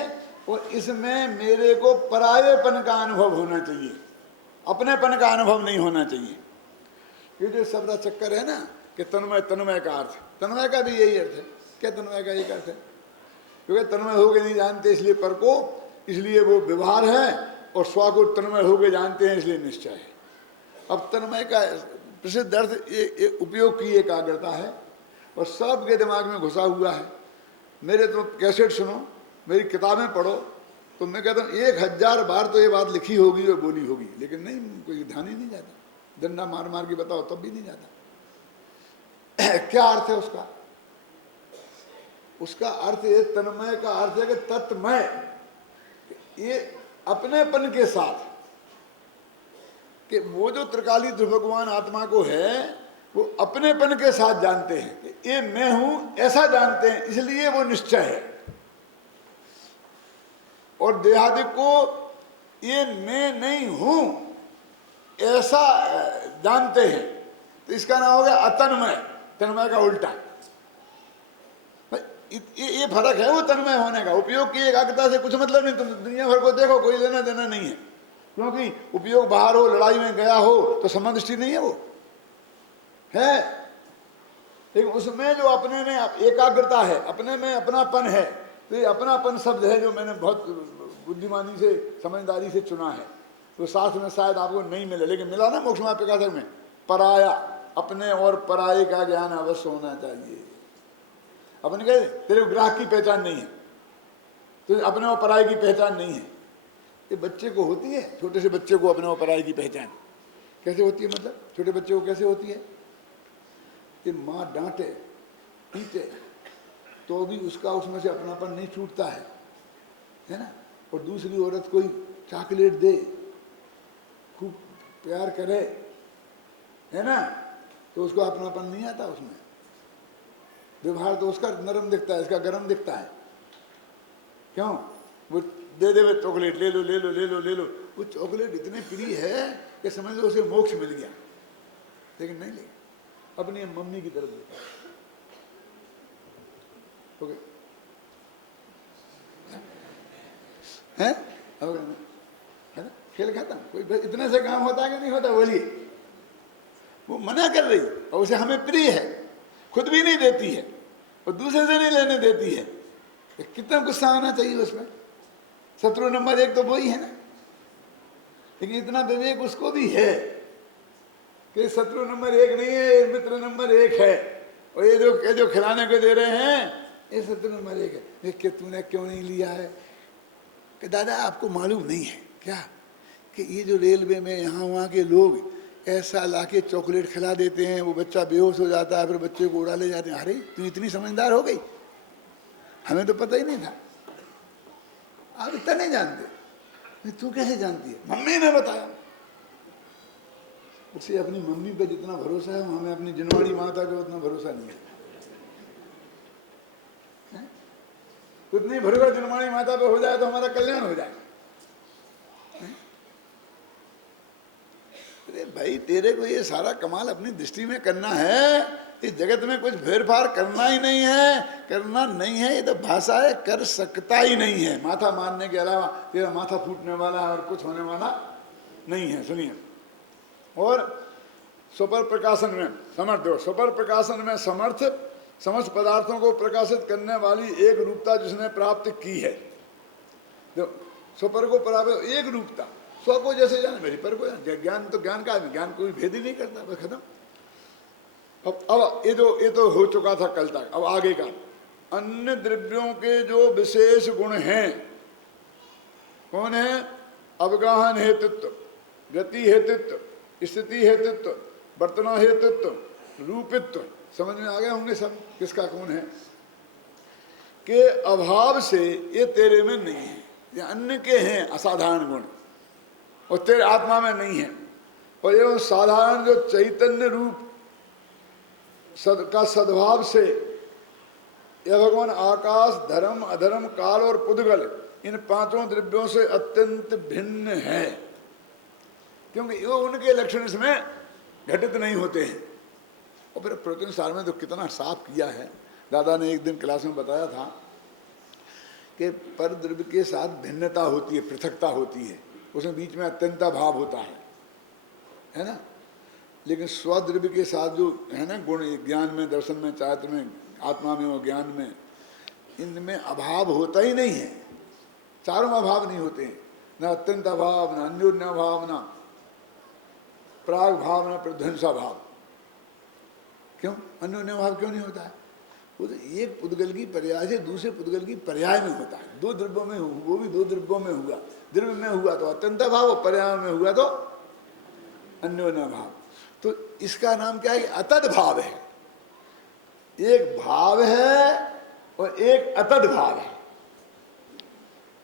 और इसमें मेरे को परायेपन का अनुभव होना चाहिए, अपनेपन का अनुभव नहीं होना चाहिए। ये जो शब्द चक्कर है ना कि तन्मय, तन्मय का अर्थ, तन्मय का भी यही अर्थ है। क्या तन्मय का एक अर्थ है? क्योंकि तन्मय होके नहीं जानते इसलिए पर को, इसलिए वो व्यवहार है, और स्व को तन्मय होके जानते हैं इसलिए निश्चय है। अब तन्मय का प्रसिद्ध अर्थ ये उपयोग की एकाग्रता है, और सबके दिमाग में घुसा हुआ है। मेरे तो कैसेट सुनो, मेरी किताबें पढ़ो, तो मैं कहता हूँ 1000 बार तो ये बात लिखी होगी और बोली होगी, लेकिन नहीं, कोई ध्यान ही नहीं जाता। डंडा मार मार के बताओ तब भी नहीं जाता। क्या अर्थ है उसका? उसका अर्थ ये तन्मय का अर्थ है कि तत्मय, ये अपनेपन के साथ, कि वो जो त्रिकाली भगवान आत्मा को है वो अपनेपन के साथ जानते हैं कि ये मैं हूं, ऐसा जानते हैं, इसलिए वो निश्चय है। और देहादिक को ये मैं नहीं हूं ऐसा जानते हैं, तो इसका नाम हो गया अतन्मय। तन्मय का उल्टा। ये फर्क है वो तन्मय होने का। उपयोग की एकाग्रता से कुछ मतलब नहीं। तुम दुनिया भर को देखो, कोई लेना देना नहीं है, क्योंकि उपयोग बाहर हो, लड़ाई में गया हो तो सम्यक दृष्टि नहीं है, वो है। लेकिन उसमें जो अपने में एकाग्रता है, अपने में अपनापन है, तो ये अपनापन शब्द है जो मैंने बहुत बुद्धिमानी से, समझदारी से चुना है। तो शास्त्र में शायद आपको नहीं मिले, लेकिन मिला ना मोक्ष मार्ग प्रकाशक में, पराया, अपने और पराये का ज्ञान अवश्य होना चाहिए। अपने कहे तेरे को ग्राहक की पहचान नहीं है, तो अपने और पराये की पहचान नहीं है। ये बच्चे को होती है, छोटे से बच्चे को अपने और पराये की पहचान कैसे होती है? मतलब छोटे बच्चे को कैसे होती है? कि माँ डांटे पीटे तो भी उसका उसमें से अपनापन नहीं छूटता है ना। और दूसरी औरत कोई चॉकलेट दे, खूब प्यार करे, है ना, तो उसको अपनापन नहीं आता उसमें। व्यवहार तो उसका नरम दिखता है, इसका गरम दिखता है। क्यों? वो दे दे चॉकलेट, ले लो ले लो ले लो ले लो। वो चॉकलेट इतने प्रिय है कि समझ लो उसे मोक्ष मिल गया, लेकिन नहीं ले, अपनी मम्मी की तरफ देखा। ओके है ना, खेल खाता कोई इतने से काम होता है कि नहीं होता? बोलिए। वो मना कर रही और उसे हमें प्रिय है, खुद भी नहीं देती है और दूसरे से नहीं लेने देती है। कितना गुस्सा आना चाहिए उसमें। शत्रु नंबर 1 तो वही है ना, लेकिन इतना विवेक उसको भी है कि शत्रु नंबर 1 नहीं है, ये मित्र नंबर 1 है। और ये जो खिलाने को दे रहे हैं ये शत्रु नंबर 1 है। देख के तूने क्यों नहीं लिया है? कि दादा आपको मालूम नहीं है क्या कि ये जो रेलवे में यहाँ वहाँ के लोग ऐसा लाके चॉकलेट खिला देते हैं, वो बच्चा बेहोश हो जाता है, फिर बच्चे को उड़ा ले जाते हैं। अरे तू इतनी समझदार हो गई, हमें तो पता ही नहीं था। आप इतना नहीं जानते। तू कैसे जानती है? मम्मी ने बताया। उसे अपनी मम्मी पे जितना भरोसा है हमें अपनी जिनवाड़ी माता पे उतना भरोसा नहीं है। उतनी भरोसा जिनवाड़ी माता पे हो जाए तो हमारा कल्याण हो जाए। अरे भाई तेरे को ये सारा कमाल अपनी दृष्टि में करना है, इस जगत में कुछ फेरफार करना ही नहीं है, करना नहीं है। ये तो भाषा है, कर सकता ही नहीं है। माथा मारने के अलावा तेरा माथा फूटने वाला और कुछ होने वाला नहीं है। सुनिए, और स्वपर प्रकाशन में समर्थ हो। स्वपर प्रकाशन में समर्थ समस्त पदार्थों को प्रकाशित करने वाली एक रूपता जिसने प्राप्त की है। स्वपर को प्राप्त एक रूपता, स्व को जैसे जाने मेरी पर को जाने। ज्ञान तो ज्ञान का, ज्ञान कोई भेद ही नहीं करता, बस खत्म। अब ये तो हो चुका था कल तक। अब आगे का अन्य द्रव्यों के जो विशेष गुण हैं, कौन है? अवगाहन हेतुत्व, गति हेतुत्व, स्थिति हेतुत्व, वर्तना हेतुत्व, रूपित्व। समझ में आ गए होंगे सब किसका कौन है? के अभाव से ये तेरे में नहीं है, ये अन्य के हैं असाधारण गुण और तेरे आत्मा में नहीं है। और ये साधारण जो चैतन्य रूप का सद्भाव से यह भगवान आकाश, धर्म, अधर्म, काल और पुद्गल इन 5 द्रव्यों से अत्यंत भिन्न है, क्योंकि वो उनके लक्षण इसमें घटित नहीं होते हैं। और फिर प्रवचन सार में तो कितना साफ किया है। दादा ने एक दिन क्लास में बताया था कि पर द्रव्य के साथ भिन्नता होती है, पृथकता होती है, उसमें बीच में अत्यंता भाव होता है ना। लेकिन स्वद्रव्य के साथ जो है ना गुण, ज्ञान में, दर्शन में, चारित्र में, आत्मा में और ज्ञान में, इनमें अभाव होता ही नहीं है। चारों अभाव नहीं होते हैं, न अत्यंत अभाव, न अन्योन्य भाव, न प्राग भाव, न प्रध्वंसा भाव। क्यों अन्योन्य भाव क्यों नहीं होता है? वो तो एक पुद्गल की पर्याय से दूसरे पुद्गल की पर्याय में होता है। 2 द्रव्यों में, वो भी 2 द्रव्यों में हुआ। द्रव्य में हुआ तो अत्यंत भाव, और पर्याय में हुआ तो अन्योन्य भाव। तो इसका नाम क्या है? अतद भाव है। एक भाव है और एक अतद भाव है।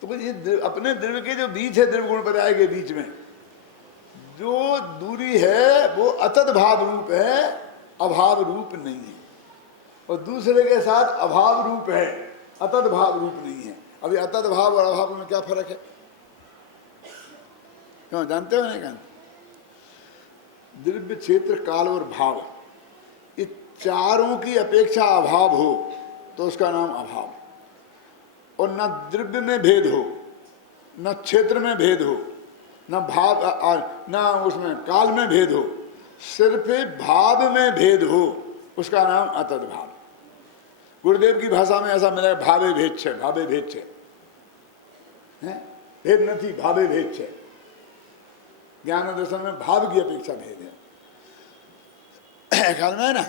तो ये अपने द्रव्य के जो बीच है, द्रव्य गुण पर्याय के बीच में जो दूरी है वो अतद भाव रूप है, अभाव रूप नहीं है। और दूसरे के साथ अभाव रूप है, अतद भाव रूप नहीं है। अभी अतद भाव और अभाव में क्या फर्क है? क्यों जानते हो? नहीं कहते? द्रव्य, क्षेत्र, काल और भाव, ये चारों की अपेक्षा अभाव हो तो उसका नाम अभाव। और न द्रव्य में भेद हो, न क्षेत्र में भेद हो, न भाव, न उसमें काल में भेद हो, सिर्फ भाव में भेद हो, उसका नाम अतद भाव। गुरुदेव की भाषा में ऐसा मिलेगा भावे भेद छे, भावे भेद छे, भेद नहीं, भावे भेद छे। ज्ञान और दर्शन में भाव की अपेक्षा भेद है, ख्याल में है ना।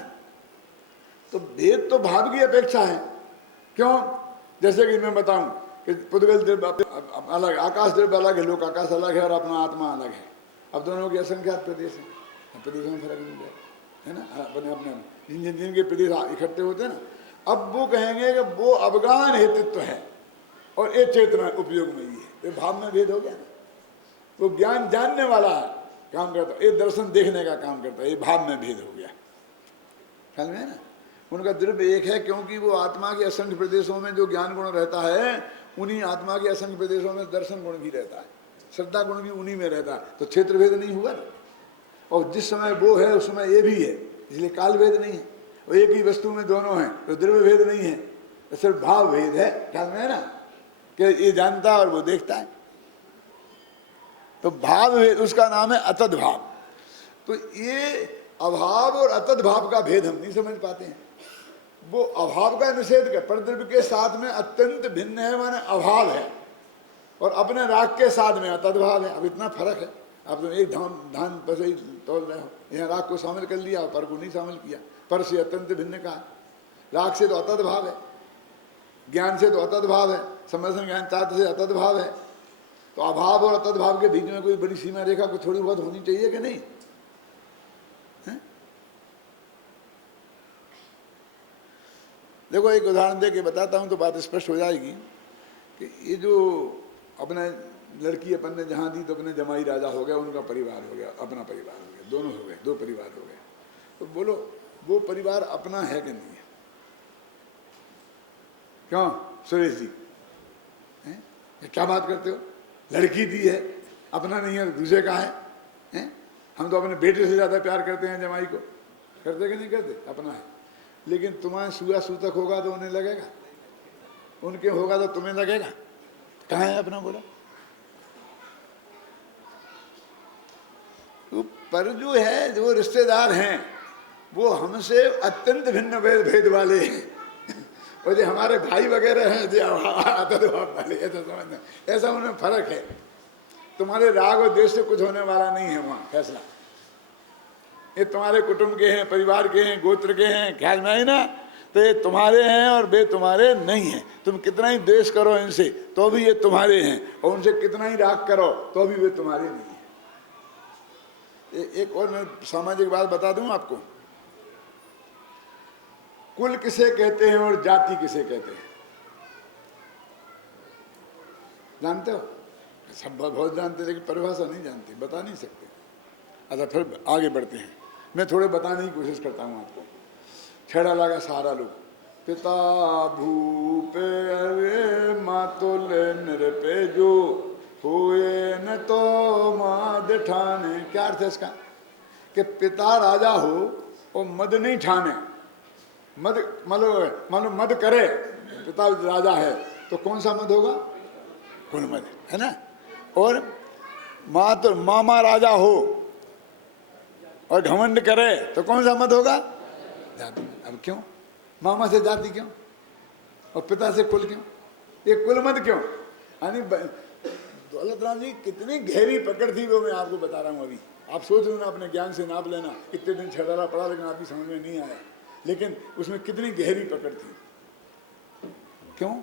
तो भेद तो भाव की अपेक्षा है। क्यों? जैसे कि मैं बताऊं कि पुद्गल द्रव्य अलग, आकाश द्रव्य अलग है, लोक आकाश अलग है और अपना आत्मा अलग है। अब दोनों के असंख्यात प्रदेश है, प्रदेशों में फर्क नहीं है ना, अपने अपने जिन जिन के प्रदेश इकट्ठे होते हैं ना। अब वो कहेंगे कि वो अवगान हेतुत्व है और ये चेतना उपयोग में ही है, ये भाव में भेद हो गया ना। वो ज्ञान जानने वाला है, काम करता है, ये दर्शन देखने का काम करता है, ये भाव में भेद हो गया, ख्याल में है ना। उनका द्रव्य एक है, क्योंकि वो आत्मा के असंख्य प्रदेशों में जो ज्ञान गुण रहता है, उन्हीं आत्मा के असंख्य प्रदेशों में दर्शन गुण भी रहता है, श्रद्धा गुण भी उन्हीं में रहता है। तो क्षेत्र भेद नहीं हुआ ना। और जिस समय वो है उस समय ये भी है, इसलिए काल भेद नहीं है। और एक ही वस्तु में दोनों हैं तो द्रव्य भेद नहीं है, तो सिर्फ भाव भेद है, ख्याल में है ना, कि ये जानता है और वो देखता है। तो भाव भेद, उसका नाम है अतद भाव। तो ये अभाव और अतद भाव का भेद हम नहीं समझ पाते हैं। वो अभाव का निषेध कर, परद्रव्य के साथ में अत्यंत भिन्न है, माने अभाव है, और अपने राग के साथ में अतद भाव है। अब इतना फर्क है, अब तुम एक धान पर ही तोल रहे हो, यहाँ राग को शामिल कर लिया और पर को नहीं शामिल किया। पर से अत्यंत भिन्न का, राग से तो अतद भाव है, ज्ञान से तो अतद भाव है, समर्शन ज्ञान चाहते से अतद भाव है। तो अभाव और अतद भाव के बीच में कोई बड़ी सीमा रेखा को थोड़ी बहुत होनी चाहिए कि नहीं? देखो एक उदाहरण दे के बताता हूँ तो बात स्पष्ट हो जाएगी कि ये जो अपने लड़की अपन ने जहाँ दी तो अपने जमाई राजा हो गया, उनका परिवार हो गया, अपना परिवार हो गया, दोनों हो गए, दो परिवार हो गए। तो बोलो वो परिवार अपना है कि नहीं है? क्यों सुरेश जी, क्या बात करते हो? लड़की दी है, अपना नहीं है तो दूसरे का है? हम तो अपने बेटे से ज़्यादा प्यार करते हैं जमाई को, करते कि नहीं करते? अपना है। लेकिन तुम्हारे सुआ सूतक होगा तो उन्हें लगेगा, उनके होगा तो तुम्हें लगेगा। कहाँ है अपना? बोला तो पर जो है, जो रिश्तेदार हैं वो हमसे अत्यंत भिन्न भेद वाले हैं। और जो हमारे भाई वगैरह हैं जो अतद भाव वाले, ऐसा समझना, ऐसा उनमें फर्क है। तुम्हारे राग और देश से कुछ होने वाला नहीं है वहाँ फैसला। ये तुम्हारे कुटुंब के हैं, परिवार के हैं, गोत्र के हैं, ख्याल में है ना। तो ये तुम्हारे हैं और वे तुम्हारे नहीं हैं। तुम कितना ही द्वेष करो इनसे तो भी ये तुम्हारे हैं, और उनसे कितना ही राग करो तो भी वे तुम्हारे नहीं हैं। एक और मैं सामाजिक बात बता दूं आपको। कुल किसे कहते हैं और जाति किसे कहते हैं? जानते हो? सब बहुत जानते, लेकिन परिभाषा नहीं जानते, बता नहीं सकते। अच्छा फिर आगे बढ़ते हैं, मैं थोड़े बताने की कोशिश करता हूँ आपको। छेड़ा लगा सारा लोग, पिता भूपे अरे मातुल निरपे जो हुए न तो मद ठाने। क्या अर्थ है इसका? कि पिता राजा हो और मद नहीं ठाने, मद मतलब मद करे, पिता राजा है तो कौन सा मद होगा? कुल मद, है ना। और मामा राजा हो और घमंड करे तो कौन सा मद होगा? जाति। अब क्यों मामा से जाति क्यों और पिता से कुल क्यों? ये कुल मद क्यों? यानी दौलत राम जी कितनी गहरी पकड़ थी वो मैं आपको बता रहा हूँ। अभी आप सोच लेना, अपने ज्ञान से नाप लेना। इतने दिन छेड़ा पड़ा लेकिन आपकी समझ में नहीं आया, लेकिन उसमें कितनी गहरी पकड़ थी। क्यों?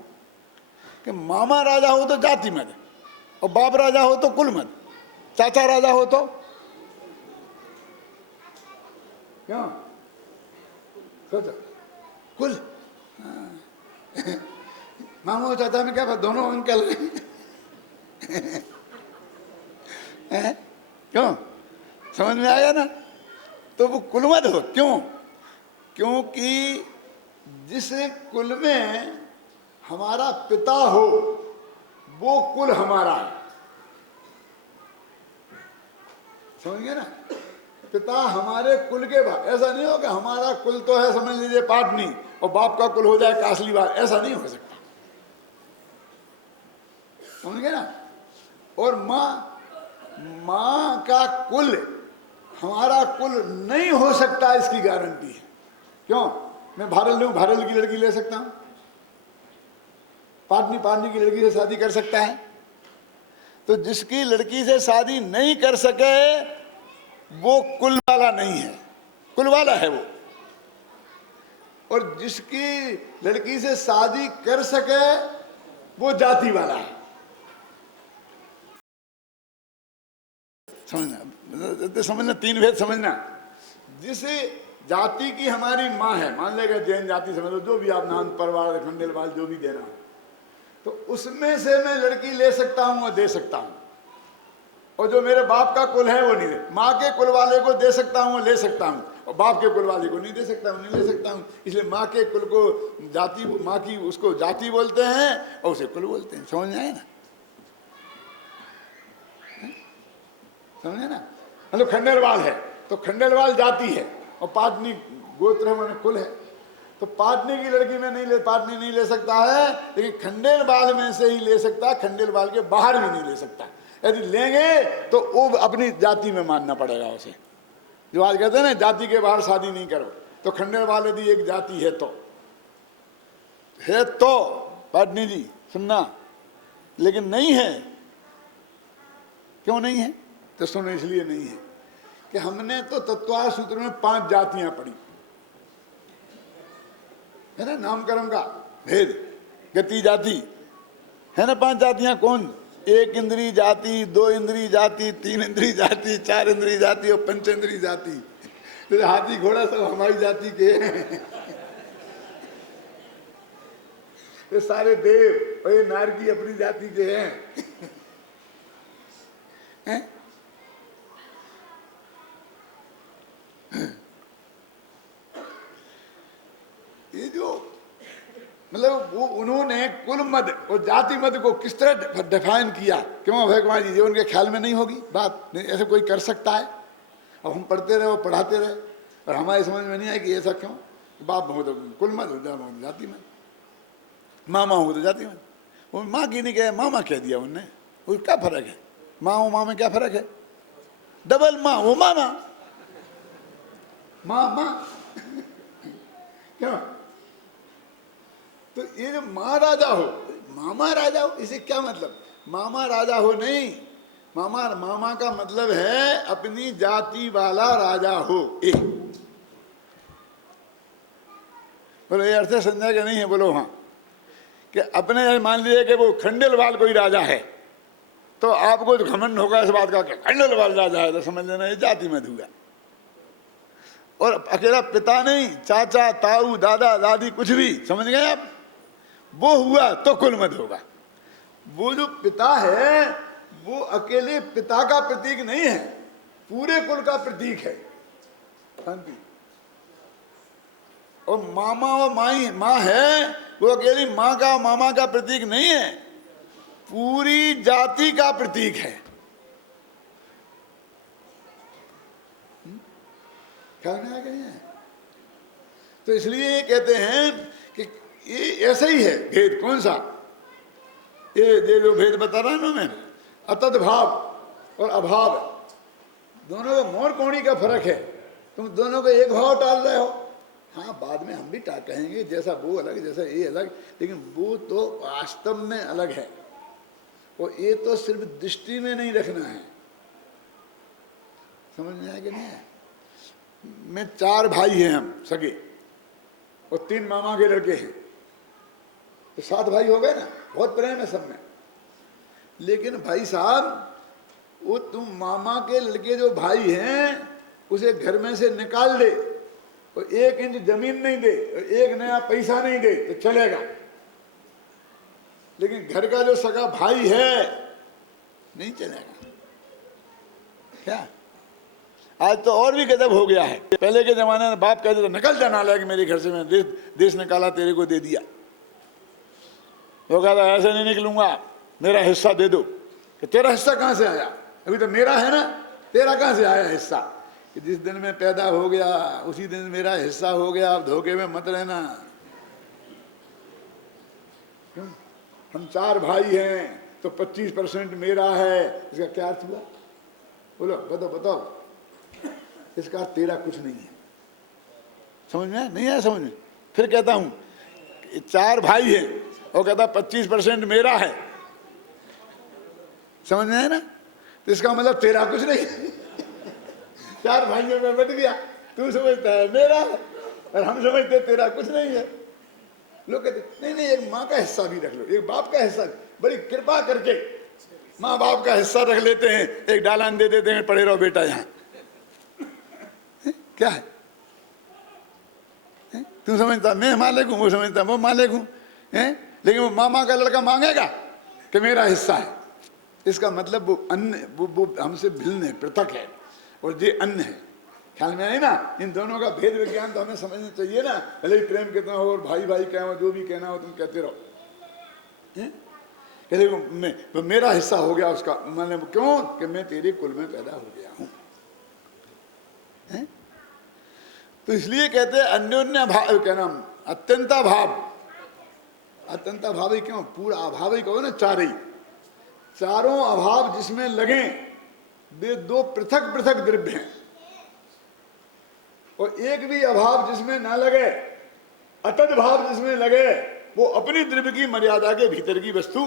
कि मामा राजा हो तो जाति मद, और बाप राजा हो तो कुल मद, चाचा राजा हो तो क्यों? सोचो, कुल। मामा और चाचा में क्या बात? दोनों अंकल। क्यों? समझ में आया ना? तो वो कुल मत हो। क्यों? क्योंकि जिस कुल में हमारा पिता हो वो कुल हमारा है। समझ गए ना? पिता हमारे कुल के बाद, ऐसा नहीं हो कि हमारा कुल तो है समझ लीजिए पाटनी और बाप का कुल हो जाए कासली बात, ऐसा नहीं हो सकता। समझ गए ना? और माँ का कुल हमारा कुल नहीं हो सकता, इसकी गारंटी है। क्यों? मैं भारल लूं, भारल की लड़की ले सकता हूं, पाटनी की लड़की से शादी कर सकता है। तो जिसकी लड़की से शादी नहीं कर सके वो कुल वाला नहीं है, कुल वाला है वो। और जिसकी लड़की से शादी कर सके वो जाति वाला है। समझना, तीन भेद समझना। जिस जाति की हमारी माँ है, मान लेगा जैन जाति समझ लो, जो भी आप नाम, परवार, खंडेलवाल, जो भी देना, तो उसमें से मैं लड़की ले सकता हूं और दे सकता हूं। और जो मेरे बाप का कुल है वो नहीं दे। माँ के कुल वाले को दे सकता हूं, ले सकता हूं, और बाप के कुल वाले को नहीं दे सकता हूं, नहीं ले सकता हूं। इसलिए माँ के कुल को जाति, माँ की उसको जाति बोलते हैं और उसे कुल बोलते हैं। समझ में आए ना? समझे ना? मतलब खंडेलवाल है तो खंडेलवाल जाति है, और पाटनी गोत्र मैंने कुल है। तो पाटनी की लड़की में नहीं ले, पाटनी नहीं ले सकता है, लेकिन खंडेलवाल में से ही ले सकता है, खंडेलवाल के बाहर भी नहीं ले सकता। यदि लेंगे तो वो अपनी जाति में मानना पड़ेगा उसे। जो आज कहते हैं ना जाति के बाहर शादी नहीं करो, तो खंडेलवाल यदि एक जाति है तो पाटनी जी सुनना, लेकिन नहीं है। क्यों नहीं है? तो सुनो, इसलिए नहीं है कि हमने तो तत्वार सूत्र में 5 जातियां पढ़ी है ना, नामकरण का भेद, गति जाति है ना, 5 जातियां। कौन? 1 इंद्री जाति, 2 इंद्री जाति, 3 इंद्री जाति, 4 इंद्री जाति और 5 इंद्री जाति। तो हाथी घोड़ा सब हमारी जाति के हैं। ये सारे देव और ये नारकी अपनी जाति के हैं। ये जो मतलब वो उन्होंने कुल मद और जाति मद को किस तरह डिफाइन किया, क्यों भगवान जी? ये उनके ख्याल में नहीं होगी बात, नहीं ऐसे कोई कर सकता है। अब हम पढ़ते रहे और पढ़ाते रहे और हमारे समझ में नहीं आया कि ऐसा क्यों। बाप हो तो कुल मद, जाति मद, मामा हो तो जाति मद। वो माँ की नहीं कहे, मामा कह दिया उनने। वो क्या फर्क है? माँ और माँ में क्या फर्क है? डबल माँ, वो मामा, माँ क्यों? तो ये जो माँ राजा हो, मामा राजा हो, इसे क्या मतलब? मामा राजा हो नहीं, मामा का मतलब है अपनी जाति वाला राजा हो। बोलो ये अर्थ समझा कि नहीं है? बोलो हाँ। कि अपने मान लीजिए कि वो खंडेलवाल कोई राजा है, तो आपको तो घमंड होगा इस बात का कि खंडेलवाल राजा है, तो समझ लेना ये जाति में हुआ। और अकेला पिता नहीं, चाचा, ताऊ, दादा, दादी, कुछ भी, समझ गए आप? वो हुआ तो कुल मत होगा। वो जो पिता है वो अकेले पिता का प्रतीक नहीं है, पूरे कुल का प्रतीक है। शांति। और मामा और माँ है वो अकेली माँ का मामा का प्रतीक नहीं है, पूरी जाति का प्रतीक है। ख्याल में आ गए हैं? तो इसलिए कहते हैं कि ये ऐसा ही है भेद। कौन सा? ये जो भेद बता रहा हूं मैं, अतद भाव और अभाव, दोनों का मोर कोणी का फर्क है। तुम दोनों को एक भाव टाल रहे हो। हाँ, बाद में हम भी कहेंगे जैसा वो अलग, जैसा ये अलग, लेकिन वो तो वास्तव में अलग है। और ये तो सिर्फ दृष्टि में नहीं रखना है। समझ में आया कि नहीं है? में 4 भाई हैं हम सगे, और 3 मामा के लड़के हैं, तो 7 भाई हो गए ना। बहुत प्रेम है सब में। लेकिन भाई साहब, वो तुम मामा के लड़के जो भाई हैं उसे घर में से निकाल दे और 1 इंच जमीन नहीं दे और 1 नया पैसा नहीं दे तो चलेगा। लेकिन घर का जो सगा भाई है नहीं चलेगा। क्या? आज तो और भी गजब हो गया है। पहले के जमाने में बाप कहते थे निकल जाना लगा कि मेरे घर से, मैं देश निकाला, तेरे को दे दिया। वो कहता ऐसे नहीं निकलूंगा, मेरा हिस्सा दे दो। कि तेरा हिस्सा कहाँ से आया? अभी तो मेरा है ना, तेरा कहाँ से आया हिस्सा? कि जिस दिन में पैदा हो गया उसी दिन मेरा हिस्सा हो गया, अब धोखे में मत रहना। क्यों? हम 4 भाई हैं तो 25% मेरा है, इसका क्या अर्थ हुआ? बोलो, बताओ। इसका तेरा कुछ नहीं है। समझ में आया? नहीं आया समझ में? फिर कहता हूं 4 भाई हैं और कहता 25% मेरा है, समझ में आया ना? तो इसका मतलब तेरा कुछ नहीं। 4 भाइयों में बट गया, तू समझता है मेरा है और हम समझते तेरा कुछ नहीं है। लोग कहते नहीं नहीं, एक माँ का हिस्सा भी रख लो, एक बाप का हिस्सा, बड़ी कृपा करके माँ बाप का हिस्सा रख लेते हैं, एक डालान दे देते हैं, पड़े रहो बेटा यहाँ। क्या है? तू समझता मैं मालिक हूं, वो समझता वो मालिक हूं, लेकिन वो मामा का लड़का मांगेगा कि मेरा हिस्सा है। इसका मतलब वो अन्य वो हमसे भिन्न है, पृथक है, और ये अन्य है। ख्याल में आई ना? इन दोनों का भेद विज्ञान तो हमें समझना चाहिए ना। भले ही प्रेम कितना हो और भाई भाई क्या हो, जो भी कहना हो तुम कहते रहो। कहते मेरा हिस्सा हो गया उसका, मैंने क्यों कि मैं तेरे कुल में पैदा हो गया हूं। तो इसलिए कहते हैं अन्योन्य भाव, क्या नाम, अत्यंता भाव। अत्यंता भाव ही क्यों? पूरा अभाव ही कहो ना, चार ही, चारों अभाव जिसमें लगे वे 2 पृथक पृथक द्रव्य हैं, और एक भी अभाव जिसमें ना लगे, अतद भाव जिसमें लगे, वो अपनी द्रव्य की मर्यादा के भीतर की वस्तु